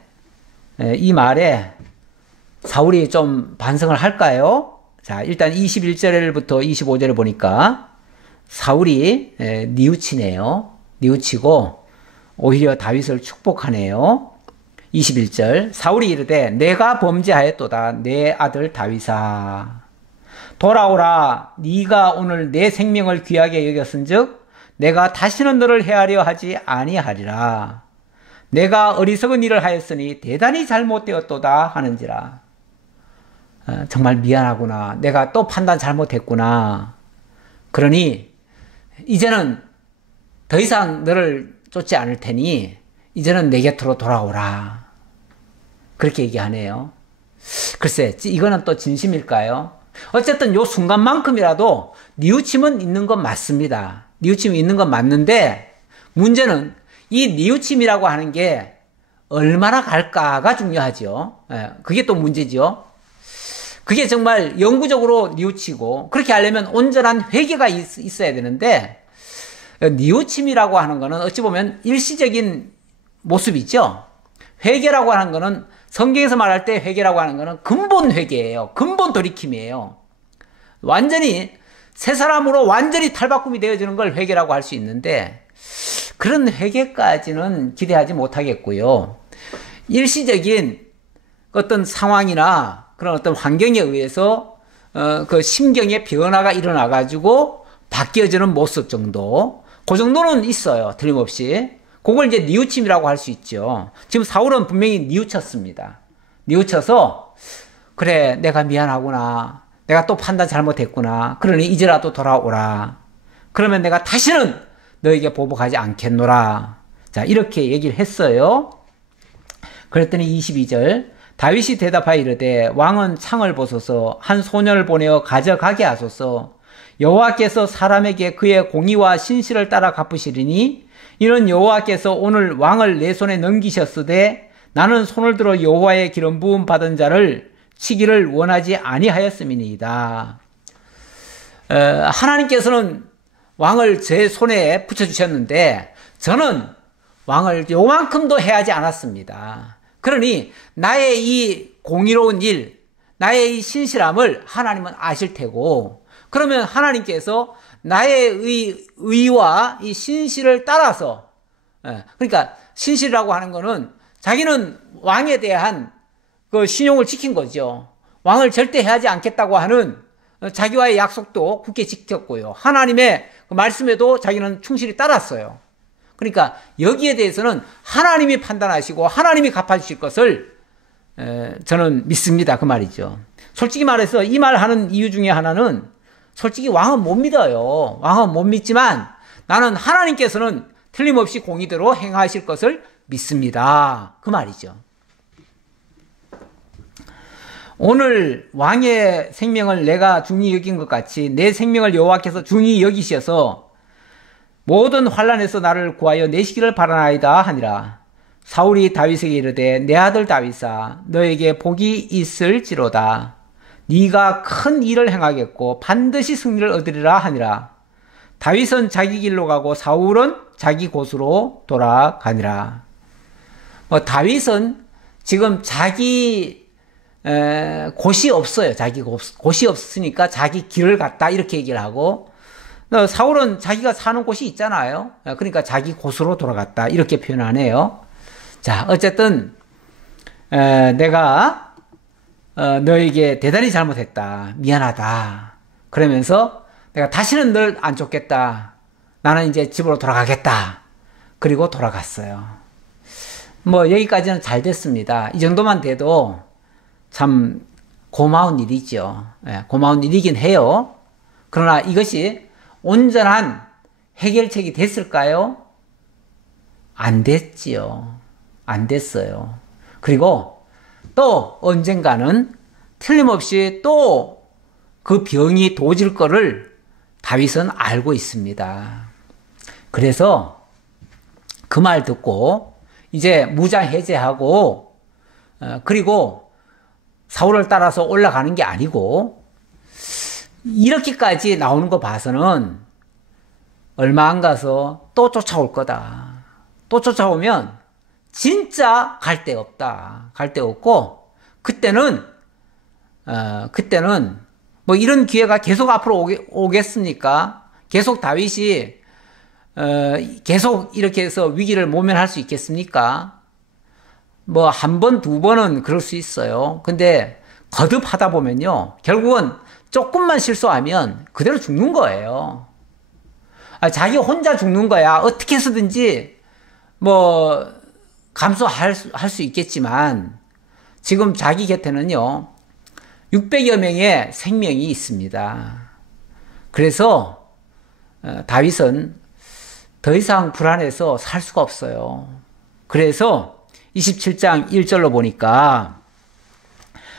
이 말에 사울이 좀 반성을 할까요? 자, 일단 21절부터 25절을 보니까 사울이 뉘우치네요. 뉘우치고 오히려 다윗을 축복하네요. 21절 사울이 이르되 내가 범죄하였도다 내 아들 다윗아 돌아오라 네가 오늘 내 생명을 귀하게 여겼은즉 내가 다시는 너를 해하려 하지 아니하리라. 내가 어리석은 일을 하였으니 대단히 잘못되었도다 하는지라. 정말 미안하구나. 내가 또 판단 잘못했구나. 그러니 이제는 더 이상 너를 쫓지 않을 테니 이제는 내 곁으로 돌아오라. 그렇게 얘기하네요. 글쎄 이거는 또 진심일까요? 어쨌든 요 순간만큼이라도 뉘우침은 있는 건 맞습니다. 뉘우침이 있는 건 맞는데 문제는 이 뉘우침이라고 하는 게 얼마나 갈까가 중요하죠. 그게 또 문제죠. 그게 정말 영구적으로 뉘우치고 그렇게 하려면 온전한 회개가 있어야 되는데 뉘우침이라고 하는 거는 어찌 보면 일시적인 모습이죠. 회개라고 하는 거는 성경에서 말할 때 회개라고 하는 거는 근본 회개예요. 근본 돌이킴이에요. 완전히 새 사람으로 완전히 탈바꿈이 되어지는 걸 회개라고 할 수 있는데 그런 회개까지는 기대하지 못하겠고요. 일시적인 어떤 상황이나 그런 어떤 환경에 의해서 그 심경의 변화가 일어나 가지고 바뀌어지는 모습 정도, 그 정도는 있어요. 틀림없이. 그걸 이제 뉘우침이라고 할 수 있죠. 지금 사울은 분명히 뉘우쳤습니다. 뉘우쳐서 그래, 내가 미안하구나. 내가 또 판단 잘못했구나. 그러니 이제라도 돌아오라. 그러면 내가 다시는 너에게 보복하지 않겠노라. 자, 이렇게 얘기를 했어요. 그랬더니 22절, 다윗이 대답하여 이르되 왕은 창을 보소서, 한 소년을 보내어 가져가게 하소서. 여호와께서 사람에게 그의 공의와 신실을 따라 갚으시리니 이는 여호와께서 오늘 왕을 내 손에 넘기셨으되 나는 손을 들어 여호와의 기름 부음 받은 자를 치기를 원하지 아니하였음이니이다. 하나님께서는 왕을 제 손에 붙여주셨는데 저는 왕을 요만큼도 해하지 않았습니다. 그러니 나의 이 공의로운 일, 나의 이 신실함을 하나님은 아실 테고, 그러면 하나님께서 나의 의와 이 신실을 따라서, 그러니까 신실이라고 하는 거는 자기는 왕에 대한 그 신용을 지킨 거죠. 왕을 절대 해하지 않겠다고 하는 자기와의 약속도 굳게 지켰고요. 하나님의 그 말씀에도 자기는 충실히 따랐어요. 그러니까 여기에 대해서는 하나님이 판단하시고 하나님이 갚아주실 것을 저는 믿습니다. 그 말이죠. 솔직히 말해서 이 말 하는 이유 중에 하나는 솔직히 왕은 못 믿어요. 왕은 못 믿지만 나는 하나님께서는 틀림없이 공의대로 행하실 것을 믿습니다. 그 말이죠. 오늘 왕의 생명을 내가 중히 여긴 것 같이 내 생명을 여호와께서 중히 여기셔서 모든 환난에서 나를 구하여 내시기를 바라나이다 하니라. 사울이 다윗에게 이르되 내 아들 다윗아 너에게 복이 있을지로다. 네가 큰 일을 행하겠고 반드시 승리를 얻으리라 하니라. 다윗은 자기 길로 가고 사울은 자기 곳으로 돌아가니라. 다윗은 지금 자기 곳이 없어요. 자기 곳이 없으니까 자기 길을 갔다 이렇게 얘기를 하고, 사울은 자기가 사는 곳이 있잖아요. 그러니까 자기 곳으로 돌아갔다 이렇게 표현하네요. 자, 어쨌든 내가 너에게 대단히 잘못했다. 미안하다. 그러면서 내가 다시는 널 안 쫓겠다. 나는 이제 집으로 돌아가겠다. 그리고 돌아갔어요. 여기까지는 잘 됐습니다. 이 정도만 돼도 참 고마운 일이죠. 고마운 일이긴 해요. 그러나 이것이 온전한 해결책이 됐을까요? 안 됐지요. 안 됐어요. 그리고 또 언젠가는 틀림없이 또 그 병이 도질 거를 다윗은 알고 있습니다. 그래서 그 말 듣고 이제 무장 해제하고 그리고 사울을 따라서 올라가는 게 아니고 이렇게까지 나오는 거 봐서는 얼마 안 가서 또 쫓아올 거다. 또 쫓아오면 진짜 갈 데 없다. 갈 데 없고 그때는 이런 기회가 계속 앞으로 오겠습니까? 계속 다윗이 계속 이렇게 해서 위기를 모면할 수 있겠습니까? 한 번, 두 번은 그럴 수 있어요. 근데 거듭하다 보면요. 결국은 조금만 실수하면 그대로 죽는 거예요. 자기 혼자 죽는 거야. 어떻게 해서든지 감수할 수 있겠지만 지금 자기 곁에는요. 600여 명의 생명이 있습니다. 그래서 다윗은 더 이상 불안해서 살 수가 없어요. 그래서 27장 1절로 보니까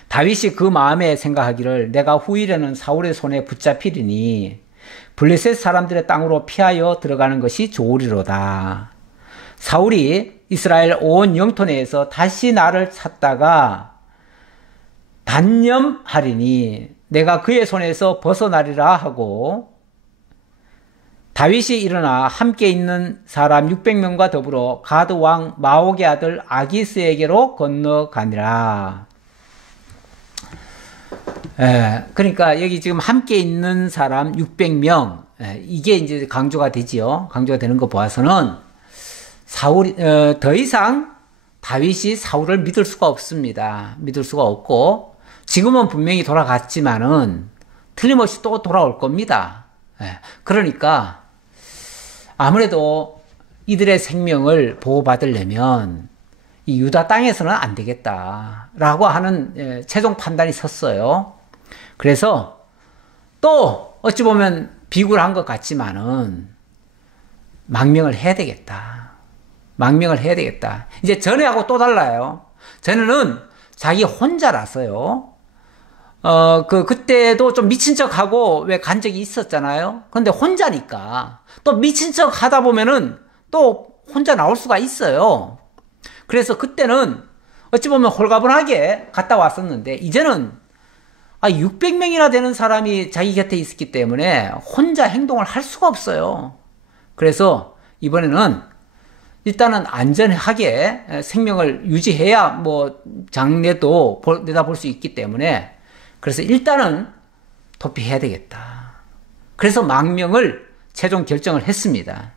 다윗이 그 마음에 생각하기를 내가 후일에는 사울의 손에 붙잡히리니 블레셋 사람들의 땅으로 피하여 들어가는 것이 좋으리로다. 사울이 이스라엘 온 영토 내에서 다시 나를 찾다가 단념하리니 내가 그의 손에서 벗어나리라 하고 다윗이 일어나 함께 있는 사람 600명과 더불어 가드 왕 마옥의 아들 아기스에게로 건너가니라. 그러니까 여기 지금 함께 있는 사람 600명 이게 이제 강조가 되지요. 강조가 되는 거 보아서는 사울이 더 이상 다윗이 사울을 믿을 수가 없습니다. 믿을 수가 없고 지금은 분명히 돌아갔지만은 틀림없이 또 돌아올 겁니다. 그러니까 아무래도 이들의 생명을 보호받으려면 이 유다 땅에서는 안 되겠다라고 하는 최종 판단이 섰어요. 그래서 또 어찌 보면 비굴한 것 같지만은 망명을 해야 되겠다. 망명을 해야 되겠다. 이제 전에하고 또 달라요. 전에는 자기 혼자라서요. 그때도 좀 미친 척 하고 왜 간 적이 있었잖아요. 근데 혼자니까 또 미친 척 하다 보면은 또 혼자 나올 수가 있어요. 그래서 그때는 어찌 보면 홀가분하게 갔다 왔었는데, 이제는 600명이나 되는 사람이 자기 곁에 있었기 때문에 혼자 행동을 할 수가 없어요. 그래서 이번에는 일단은 안전하게 생명을 유지해야 뭐 장래도 내다볼 수 있기 때문에, 그래서 일단은 도피해야 되겠다. 그래서 망명을 최종 결정을 했습니다.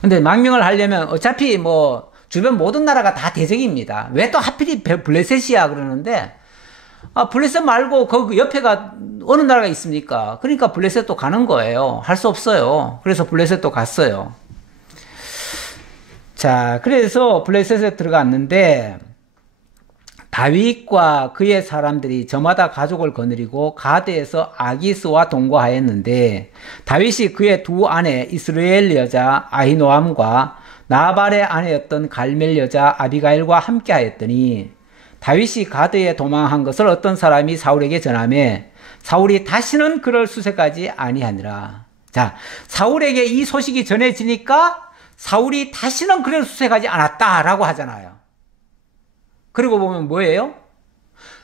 근데 망명을 하려면 어차피 뭐 주변 모든 나라가 다 대적입니다. 왜 또 하필이 블레셋이야 그러는데, 블레셋 말고 그 옆에가 어느 나라가 있습니까? 그러니까 블레셋도 가는 거예요. 할 수 없어요. 그래서 블레셋도 갔어요. 자, 그래서 블레셋에 들어갔는데, 다윗과 그의 사람들이 저마다 가족을 거느리고 가드에서 아기스와 동거하였는데, 다윗이 그의 두 아내 이스라엘 여자 아히노암과 나발의 아내였던 갈멜 여자 아비가일과 함께 하였더니, 다윗이 가드에 도망한 것을 어떤 사람이 사울에게 전하매 사울이 다시는 그를 수색하지 아니하니라. 자, 사울에게 이 소식이 전해지니까 사울이 다시는 그를 수색하지 않았다라고 하잖아요. 그리고 보면 뭐예요?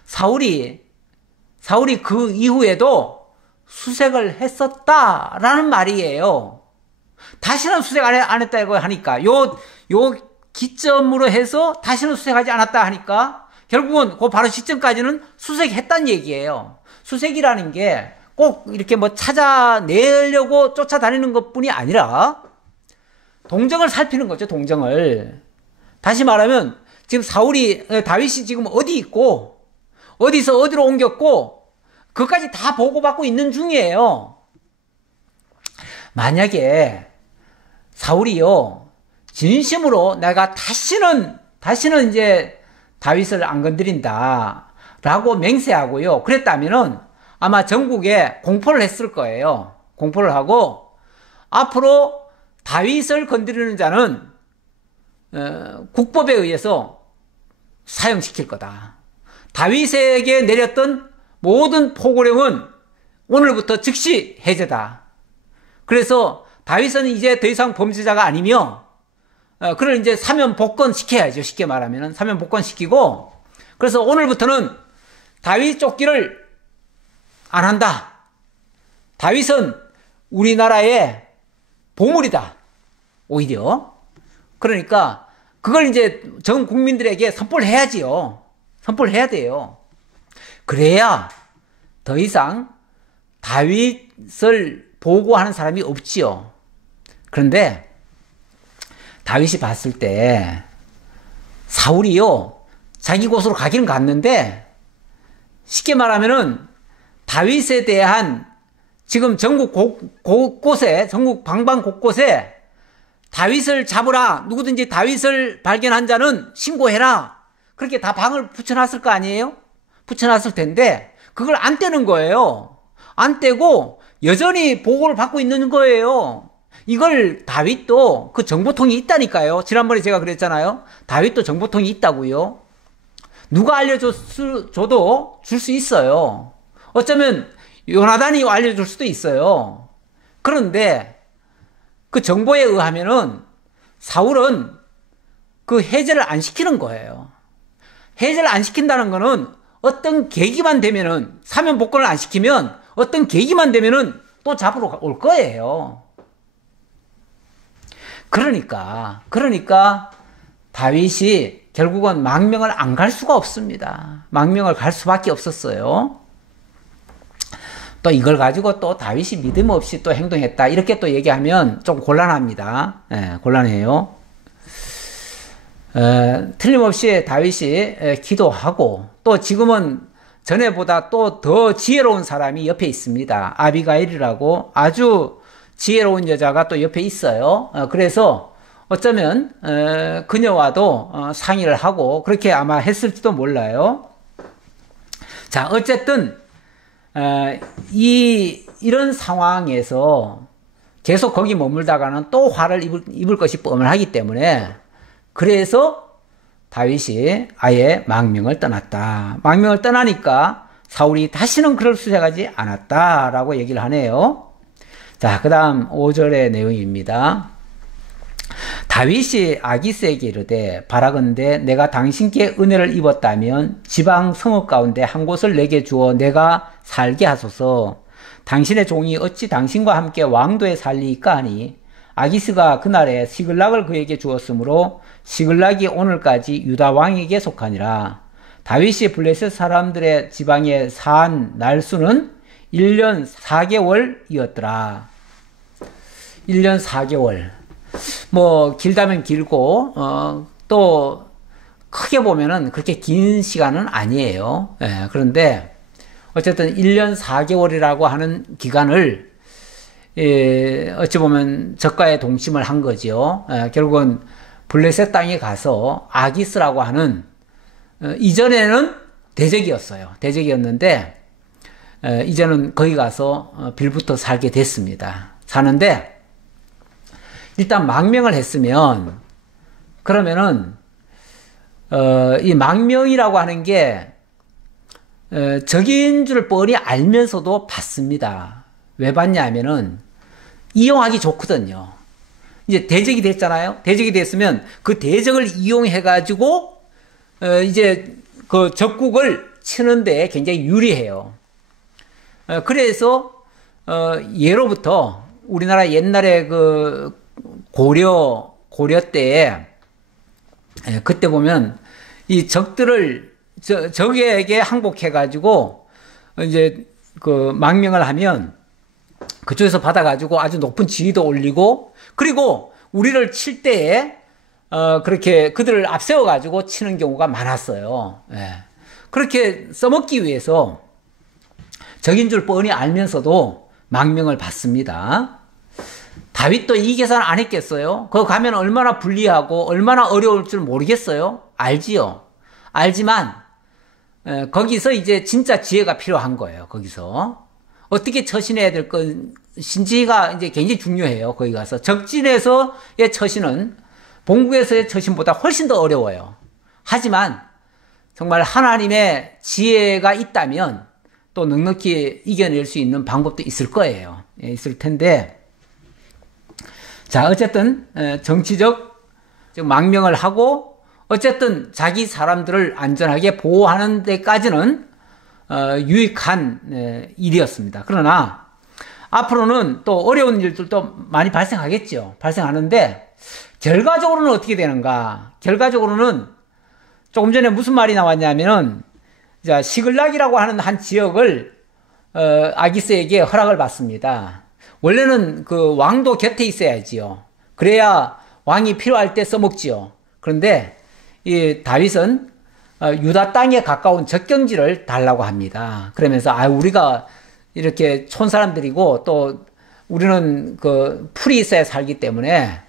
사울이 그 이후에도 수색을 했었다라는 말이에요. 다시는 수색 안 했다고 하니까, 요 기점으로 해서 다시는 수색하지 않았다 하니까 결국은 그 바로 시점까지는 수색했다는 얘기예요. 수색이라는 게 꼭 이렇게 뭐 찾아내려고 쫓아다니는 것뿐이 아니라 동정을 살피는 거죠, 동정을. 다시 말하면 지금 다윗이 지금 어디 있고 어디서 어디로 옮겼고 그것까지 다 보고받고 있는 중이에요. 만약에 사울이요, 진심으로 내가 다시는 이제 다윗을 안 건드린다 라고 맹세하고요, 그랬다면은 아마 전국에 공포를 했을 거예요. 공포를 하고 앞으로 다윗을 건드리는 자는 국법에 의해서 사형시킬 거다. 다윗에게 내렸던 모든 포고령은 오늘부터 즉시 해제다. 그래서 다윗은 이제 더 이상 범죄자가 아니며 그를 이제 사면 복권시켜야죠. 쉽게 말하면 사면 복권시키고, 그래서 오늘부터는 다윗 쫓기를 안 한다. 다윗은 우리나라의 보물이다. 오히려. 그러니까 그걸 이제 전 국민들에게 선포를 해야지요. 선포를 해야 돼요. 그래야 더 이상 다윗을 보고하는 사람이 없지요. 그런데 다윗이 봤을 때 사울이요, 자기 곳으로 가기는 갔는데 쉽게 말하면은 다윗에 대한 지금 전국 곳곳에, 전국 방방 곳곳에 다윗을 잡으라, 누구든지 다윗을 발견한 자는 신고해라, 그렇게 다 방을 붙여놨을 거 아니에요? 붙여놨을 텐데 그걸 안 떼는 거예요. 안 떼고 여전히 보고를 받고 있는 거예요. 이걸 다윗도 그 정보통이 있다니까요. 지난번에 제가 그랬잖아요. 다윗도 정보통이 있다고요. 누가 알려줘도 줄 수 있어요. 어쩌면 요나단이 알려줄 수도 있어요. 그런데 그 정보에 의하면은 사울은 그 해제를 안 시키는 거예요. 해제를 안 시킨다는 거는 어떤 계기만 되면은, 사면 복권을 안 시키면 어떤 계기만 되면은 또 잡으러 올 거예요. 그러니까 다윗이 결국은 망명을 안 갈 수가 없습니다. 망명을 갈 수밖에 없었어요. 또 이걸 가지고 또 다윗이 믿음 없이 또 행동했다, 이렇게 또 얘기하면 좀 곤란합니다. 곤란해요. 틀림없이 다윗이 기도하고, 또 지금은 전에보다 또 더 지혜로운 사람이 옆에 있습니다. 아비가일이라고 아주 지혜로운 여자가 또 옆에 있어요. 그래서 어쩌면 그녀와도 상의를 하고 그렇게 아마 했을지도 몰라요. 자, 어쨌든 이런 상황에서 계속 거기 머물다가는 또 화를 입을 것이 뻔하기 때문에 그래서 다윗이 아예 망명을 떠났다. 망명을 떠나니까 사울이 다시는 그럴 수색하지 않았다라고 얘기를 하네요. 자, 그 다음 5절의 내용입니다. 다윗이 아기스에게 이르되 바라건대 내가 당신께 은혜를 입었다면 지방 성읍 가운데 한 곳을 내게 주어 내가 살게 하소서. 당신의 종이 어찌 당신과 함께 왕도에 살리이까 하니 아기스가 그날에 시글락을 그에게 주었으므로 시글락이 오늘까지 유다 왕에게 속하니라. 다윗이 블레셋 사람들의 지방에 산 날수는 1년 4개월이었더라. 1년 4개월. 뭐 길다면 길고 또 크게 보면은 그렇게 긴 시간은 아니에요. 예, 그런데 어쨌든 1년 4개월이라고 하는 기간을 어찌 보면 적과의 동침을 한 거죠. 결국은 블레셋 땅에 가서 아기스라고 하는 이전에는 대적이었어요. 대적이었는데 이제는 거기 가서 빌부터 살게 됐습니다. 사는데 일단 망명을 했으면 그러면은 이 망명이라고 하는 게 적인 줄 뻔히 알면서도 받습니다. 왜 받냐면은 이용하기 좋거든요. 이제 대적이 됐잖아요. 대적이 됐으면 그 대적을 이용해 가지고 이제 그 적국을 치는 데 굉장히 유리해요. 그래서 예로부터 우리나라 옛날에 그 고려 때에 그때 보면 이 적들을 적에게 항복해 가지고 이제 그 망명을 하면 그쪽에서 받아 가지고 아주 높은 지위도 올리고 그리고 우리를 칠 때에 그렇게 그들을 앞세워 가지고 치는 경우가 많았어요. 예. 그렇게 써먹기 위해서 적인 줄 뻔히 알면서도 망명을 받습니다. 다윗도 이 계산 안 했겠어요? 거기 가면 얼마나 불리하고 얼마나 어려울 줄 모르겠어요? 알지요. 알지만 거기서 이제 진짜 지혜가 필요한 거예요. 거기서 어떻게 처신해야 될 것인지가 이제 굉장히 중요해요. 거기 가서 적진에서의 처신은 본국에서의 처신보다 훨씬 더 어려워요. 하지만 정말 하나님의 지혜가 있다면 또 넉넉히 이겨낼 수 있는 방법도 있을 거예요. 있을 텐데 자, 어쨌든 정치적 망명을 하고 어쨌든 자기 사람들을 안전하게 보호하는 데까지는 유익한 일이었습니다. 그러나 앞으로는 또 어려운 일들도 많이 발생하겠죠. 발생하는데 결과적으로는 어떻게 되는가? 결과적으로는 조금 전에 무슨 말이 나왔냐면은 자, 시글락이라고 하는 한 지역을 아기스에게 허락을 받습니다. 원래는 그 왕도 곁에 있어야지요. 그래야 왕이 필요할 때 써먹지요. 그런데 이 다윗은 유다 땅에 가까운 적경지를 달라고 합니다. 그러면서 우리가 이렇게 촌 사람들이고 또 우리는 그 풀이 있어야 살기 때문에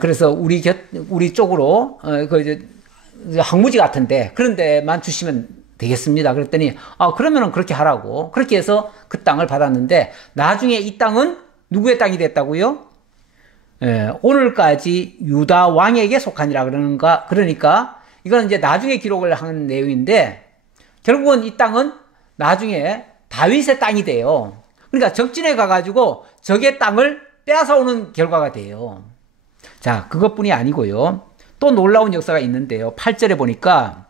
그래서 우리 쪽으로 황무지 같은데 그런 데만 주시면 되겠습니다. 그랬더니 그러면은 그렇게 하라고. 그렇게 해서 그 땅을 받았는데 나중에 이 땅은 누구의 땅이 됐다고요? 오늘까지 유다 왕에게 속하니라 그러니까 이건 이제 나중에 기록을 한 내용인데 결국은 이 땅은 나중에 다윗의 땅이 돼요. 그러니까 적진에 가가지고 적의 땅을 빼앗아오는 결과가 돼요. 자, 그것뿐이 아니고요. 또 놀라운 역사가 있는데요. 8절에 보니까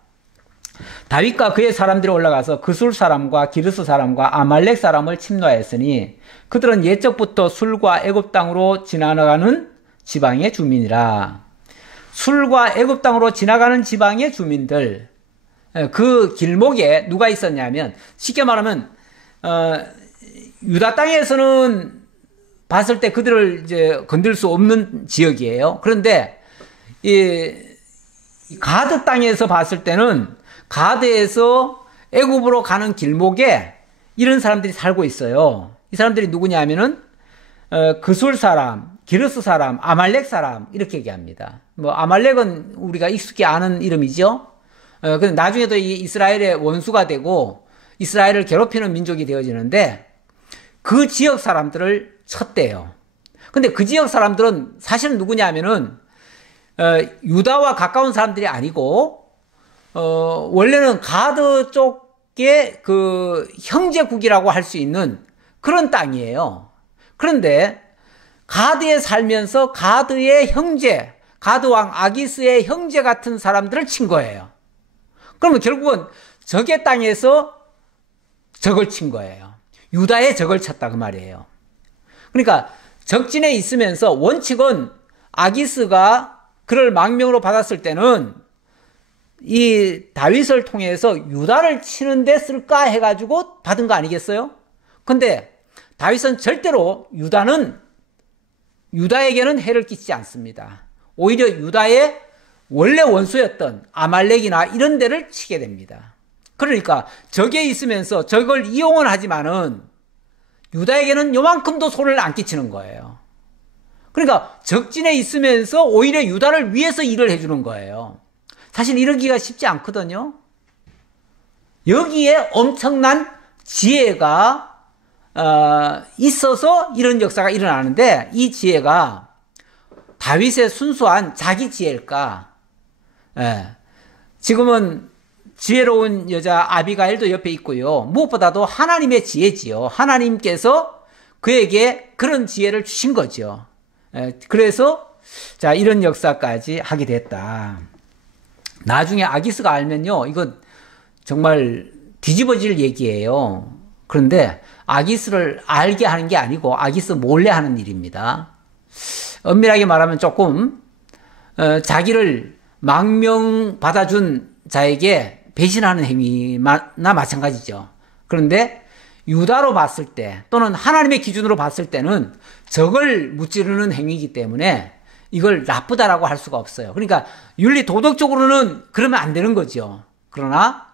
다윗과 그의 사람들이 올라가서 그술 사람과 기르스 사람과 아말렉 사람을 침노하였으니 그들은 옛적부터 술과 애굽 땅으로 지나가는 지방의 주민이라. 술과 애굽 땅으로 지나가는 지방의 주민들, 그 길목에 누가 있었냐면 쉽게 말하면 유다 땅에서는 봤을 때 그들을 이제 건들 수 없는 지역이에요. 그런데 이 가드 땅에서 봤을 때는 가드에서 애굽으로 가는 길목에 이런 사람들이 살고 있어요. 이 사람들이 누구냐 하면은 그술 사람, 기르스 사람, 아말렉 사람 이렇게 얘기합니다. 뭐 아말렉은 우리가 익숙히 아는 이름이죠. 근데 나중에도 이 이스라엘의 원수가 되고 이스라엘을 괴롭히는 민족이 되어지는데 그 지역 사람들을 쳤대요. 근데 그 지역 사람들은 사실은 누구냐면은 유다와 가까운 사람들이 아니고 원래는 가드 쪽의 그 형제국이라고 할 수 있는 그런 땅이에요. 그런데 가드에 살면서 가드의 형제, 가드 왕 아기스의 형제 같은 사람들을 친 거예요. 그러면 결국은 적의 땅에서 적을 친 거예요. 유다의 적을 쳤다 그 말이에요. 그러니까 적진에 있으면서 원칙은 아기스가 그를 망명으로 받았을 때는 이 다윗을 통해서 유다를 치는 데 쓸까 해가지고 받은 거 아니겠어요? 근데 다윗은 절대로 유다에게는 해를 끼치지 않습니다. 오히려 유다의 원래 원수였던 아말렉이나 이런 데를 치게 됩니다. 그러니까 적에 있으면서 적을 이용은 하지만은 유다에게는 요만큼도 손을 안 끼치는 거예요. 그러니까 적진에 있으면서 오히려 유다를 위해서 일을 해주는 거예요. 사실 이러기가 쉽지 않거든요. 여기에 엄청난 지혜가 있어서 이런 역사가 일어나는데 이 지혜가 다윗의 순수한 자기 지혜일까? 지금은 지혜로운 여자 아비가일도 옆에 있고요. 무엇보다도 하나님의 지혜지요. 하나님께서 그에게 그런 지혜를 주신 거죠. 그래서 자 이런 역사까지 하게 됐다. 나중에 아기스가 알면요. 이거 정말 뒤집어질 얘기예요. 그런데 아기스를 알게 하는 게 아니고 아기스 몰래 하는 일입니다. 엄밀하게 말하면 조금 자기를 망명 받아준 자에게 배신하는 행위나 마찬가지죠. 그런데 유다로 봤을 때 또는 하나님의 기준으로 봤을 때는 적을 무찌르는 행위이기 때문에 이걸 나쁘다라고 할 수가 없어요. 그러니까 윤리 도덕적으로는 그러면 안 되는 거죠. 그러나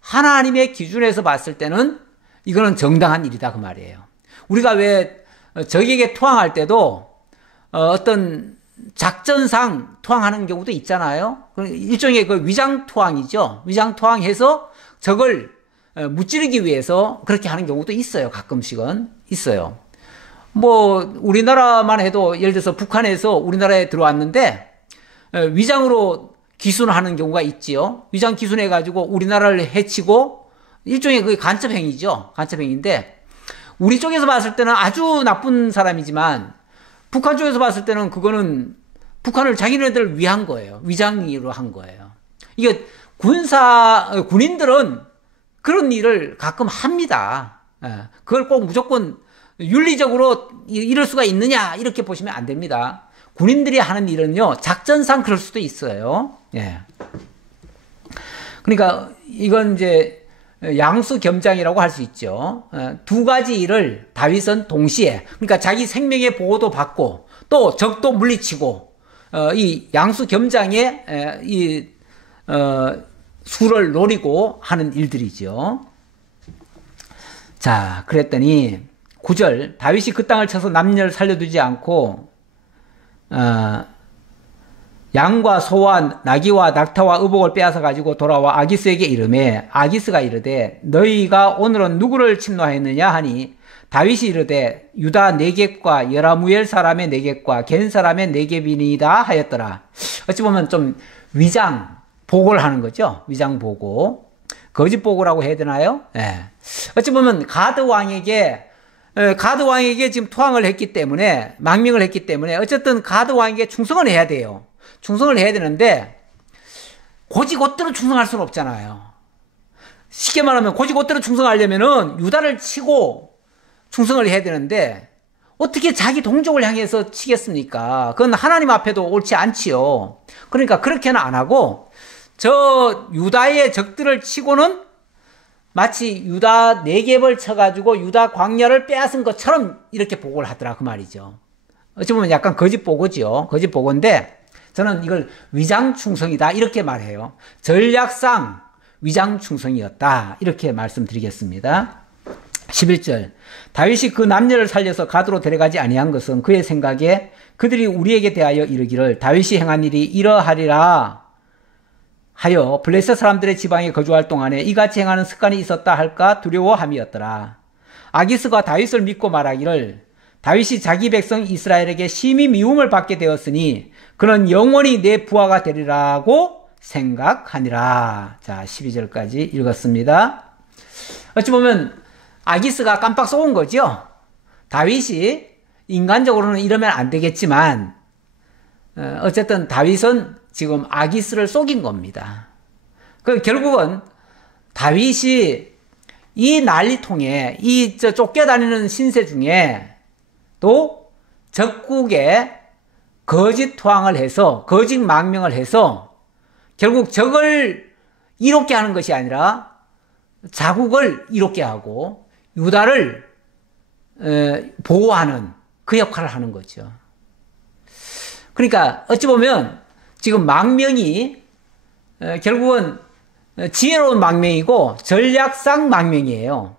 하나님의 기준에서 봤을 때는 이거는 정당한 일이다 그 말이에요. 우리가 왜 적에게 투항할 때도 어떤 작전상 투항하는 경우도 있잖아요. 일종의 그 위장 투항이죠. 위장 투항해서 적을 무찌르기 위해서 그렇게 하는 경우도 있어요. 가끔씩은 있어요. 뭐 우리나라만 해도 예를 들어서 북한에서 우리나라에 들어왔는데 위장으로 기순하는 경우가 있지요. 위장 기순해 가지고 우리나라를 해치고 일종의 그게 간첩행위죠. 간첩행위인데 우리 쪽에서 봤을 때는 아주 나쁜 사람이지만 북한 쪽에서 봤을 때는 그거는 북한을 자기네들을 위한 거예요. 위장으로 한 거예요. 이게 군인들은 그런 일을 가끔 합니다. 그걸 꼭 무조건 윤리적으로 이럴 수가 있느냐 이렇게 보시면 안 됩니다. 군인들이 하는 일은요 작전상 그럴 수도 있어요. 그러니까 이건 이제 양수겸장이라고 할 수 있죠. 두 가지 일을 다윗은 동시에 그러니까 자기 생명의 보호도 받고 또 적도 물리치고 이 양수겸장에 이 수를 노리고 하는 일들이죠. 자, 그랬더니 9절 다윗이 그 땅을 쳐서 남녀를 살려두지 않고 양과 소와 나귀와 낙타와 의복을 빼앗아 가지고 돌아와 아기스에게 이르매 아기스가 이르되 너희가 오늘은 누구를 침노하였느냐 하니 다윗이 이르되 유다 네겝과 여라무엘 사람의 네겝과 겐 사람의 네겝이니이다 하였더라. 어찌 보면 좀 위장 보고를 하는 거죠. 위장 보고 거짓 보고라고 해야 되나요? 어찌 보면 가드 왕에게 지금 투항을 했기 때문에 망명을 했기 때문에 어쨌든 가드 왕에게 충성을 해야 돼요. 충성을 해야 되는데 고지고대로 충성할 수는 없잖아요. 쉽게 말하면 고지고대로 충성하려면은 유다를 치고 충성을 해야 되는데 어떻게 자기 동족을 향해서 치겠습니까? 그건 하나님 앞에도 옳지 않지요. 그러니까 그렇게는 안 하고 저 유다의 적들을 치고는 마치 유다 네겝을 쳐가지고 유다 광야를 빼앗은 것처럼 이렇게 보고를 하더라 그 말이죠. 어찌 보면 약간 거짓 보고죠. 거짓 보고인데 저는 이걸 위장 충성이다 이렇게 말해요. 전략상 위장 충성이었다 이렇게 말씀드리겠습니다. 11절. 다윗이 그 남녀를 살려서 가드로 데려가지 아니한 것은 그의 생각에 그들이 우리에게 대하여 이르기를 다윗이 행한 일이 이러하리라 하여 블레셋 사람들의 지방에 거주할 동안에 이같이 행하는 습관이 있었다 할까 두려워함이었더라. 아기스가 다윗을 믿고 말하기를 다윗이 자기 백성 이스라엘에게 심히 미움을 받게 되었으니 그는 영원히 내 부하가 되리라고 생각하니라. 자, 12절까지 읽었습니다. 어찌 보면 아기스가 깜빡 속은 거죠. 다윗이 인간적으로는 이러면 안 되겠지만 어쨌든 다윗은 지금 아기스를 속인 겁니다. 결국은 다윗이 이 난리통에 이 쫓겨다니는 신세 중에 또 적국에 거짓 투항을 해서 거짓 망명을 해서 결국 적을 이롭게 하는 것이 아니라 자국을 이롭게 하고 유다를 보호하는 그 역할을 하는 거죠. 그러니까 어찌 보면 지금 망명이 결국은 지혜로운 망명이고 전략상 망명이에요.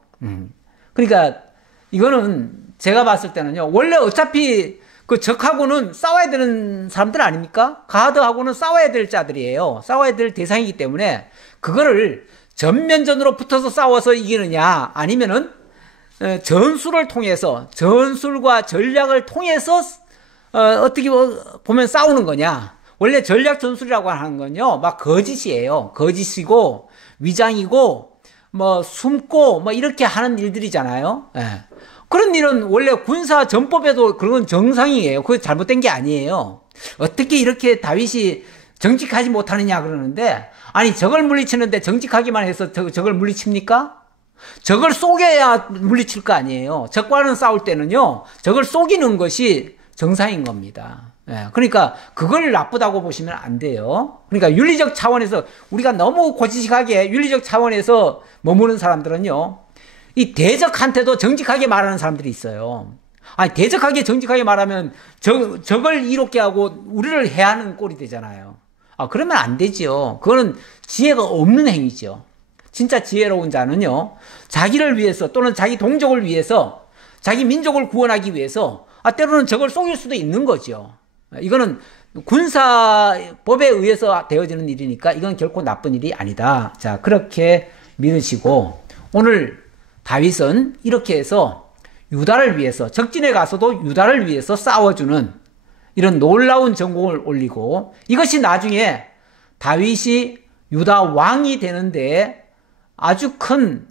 그러니까 이거는 제가 봤을 때는요, 원래 어차피 그 적하고는 싸워야 되는 사람들 아닙니까? 가드하고는 싸워야 될 자들이에요. 싸워야 될 대상이기 때문에 그거를 전면전으로 붙어서 싸워서 이기느냐, 아니면은 전술을 통해서, 전술과 전략을 통해서 어떻게 보면 싸우는 거냐. 원래 전략 전술이라고 하는 건요, 막 거짓이에요. 거짓이고 위장이고 뭐 숨고 뭐 이렇게 하는 일들이잖아요. 예. 그런 일은 원래 군사 전법에도 그런 정상이에요. 그게 잘못된 게 아니에요. 어떻게 이렇게 다윗이 정직하지 못하느냐 그러는데, 아니 적을 물리치는데 정직하기만 해서 적을 물리칩니까? 적을 속여야 물리칠 거 아니에요. 적과는 싸울 때는요, 적을 속이는 것이 정상인 겁니다. 예, 그러니까 그걸 나쁘다고 보시면 안 돼요. 그러니까 윤리적 차원에서 우리가 너무 고지식하게 윤리적 차원에서 머무는 사람들은요, 이 대적한테도 정직하게 말하는 사람들이 있어요. 아니 대적하게 정직하게 말하면 적을 이롭게 하고 우리를 해하는 꼴이 되잖아요. 그러면 안 되죠. 그거는 지혜가 없는 행위죠. 진짜 지혜로운 자는요, 자기를 위해서 또는 자기 동족을 위해서, 자기 민족을 구원하기 위해서 때로는 적을 속일 수도 있는 거죠. 이거는 군사법에 의해서 되어지는 일이니까 이건 결코 나쁜 일이 아니다. 자, 그렇게 믿으시고, 오늘 다윗은 이렇게 해서 유다를 위해서, 적진에 가서도 유다를 위해서 싸워주는 이런 놀라운 전공을 올리고, 이것이 나중에 다윗이 유다 왕이 되는데 아주 큰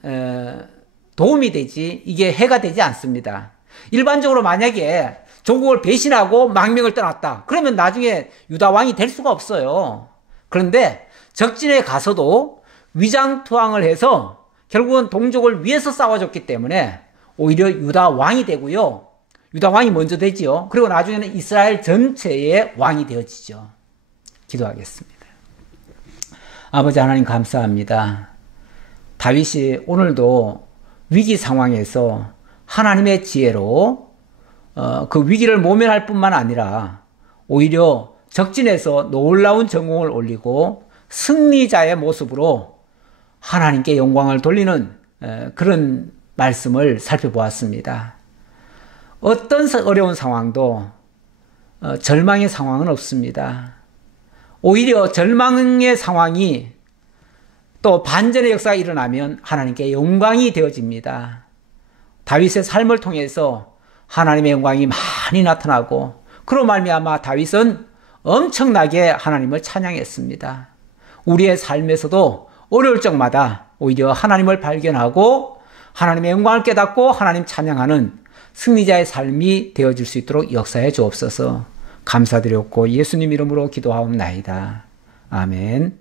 도움이 되지, 이게 해가 되지 않습니다. 일반적으로 만약에 조국을 배신하고 망명을 떠났다, 그러면 나중에 유다 왕이 될 수가 없어요. 그런데 적진에 가서도 위장투항을 해서 결국은 동족을 위해서 싸워줬기 때문에 오히려 유다 왕이 되고요, 유다 왕이 먼저 되지요. 그리고 나중에는 이스라엘 전체의 왕이 되어지죠. 기도하겠습니다. 아버지 하나님 감사합니다. 다윗이 오늘도 위기 상황에서 하나님의 지혜로 그 위기를 모면할 뿐만 아니라 오히려 적진에서 놀라운 전공을 올리고 승리자의 모습으로 하나님께 영광을 돌리는 그런 말씀을 살펴보았습니다. 어떤 어려운 상황도 절망의 상황은 없습니다. 오히려 절망의 상황이 또 반전의 역사가 일어나면 하나님께 영광이 되어집니다. 다윗의 삶을 통해서 하나님의 영광이 많이 나타나고, 그로 말미암아 다윗은 엄청나게 하나님을 찬양했습니다. 우리의 삶에서도 어려울 적마다 오히려 하나님을 발견하고 하나님의 영광을 깨닫고 하나님 찬양하는 승리자의 삶이 되어질 수 있도록 역사해 주옵소서. 감사드렸고 예수님 이름으로 기도하옵나이다. 아멘.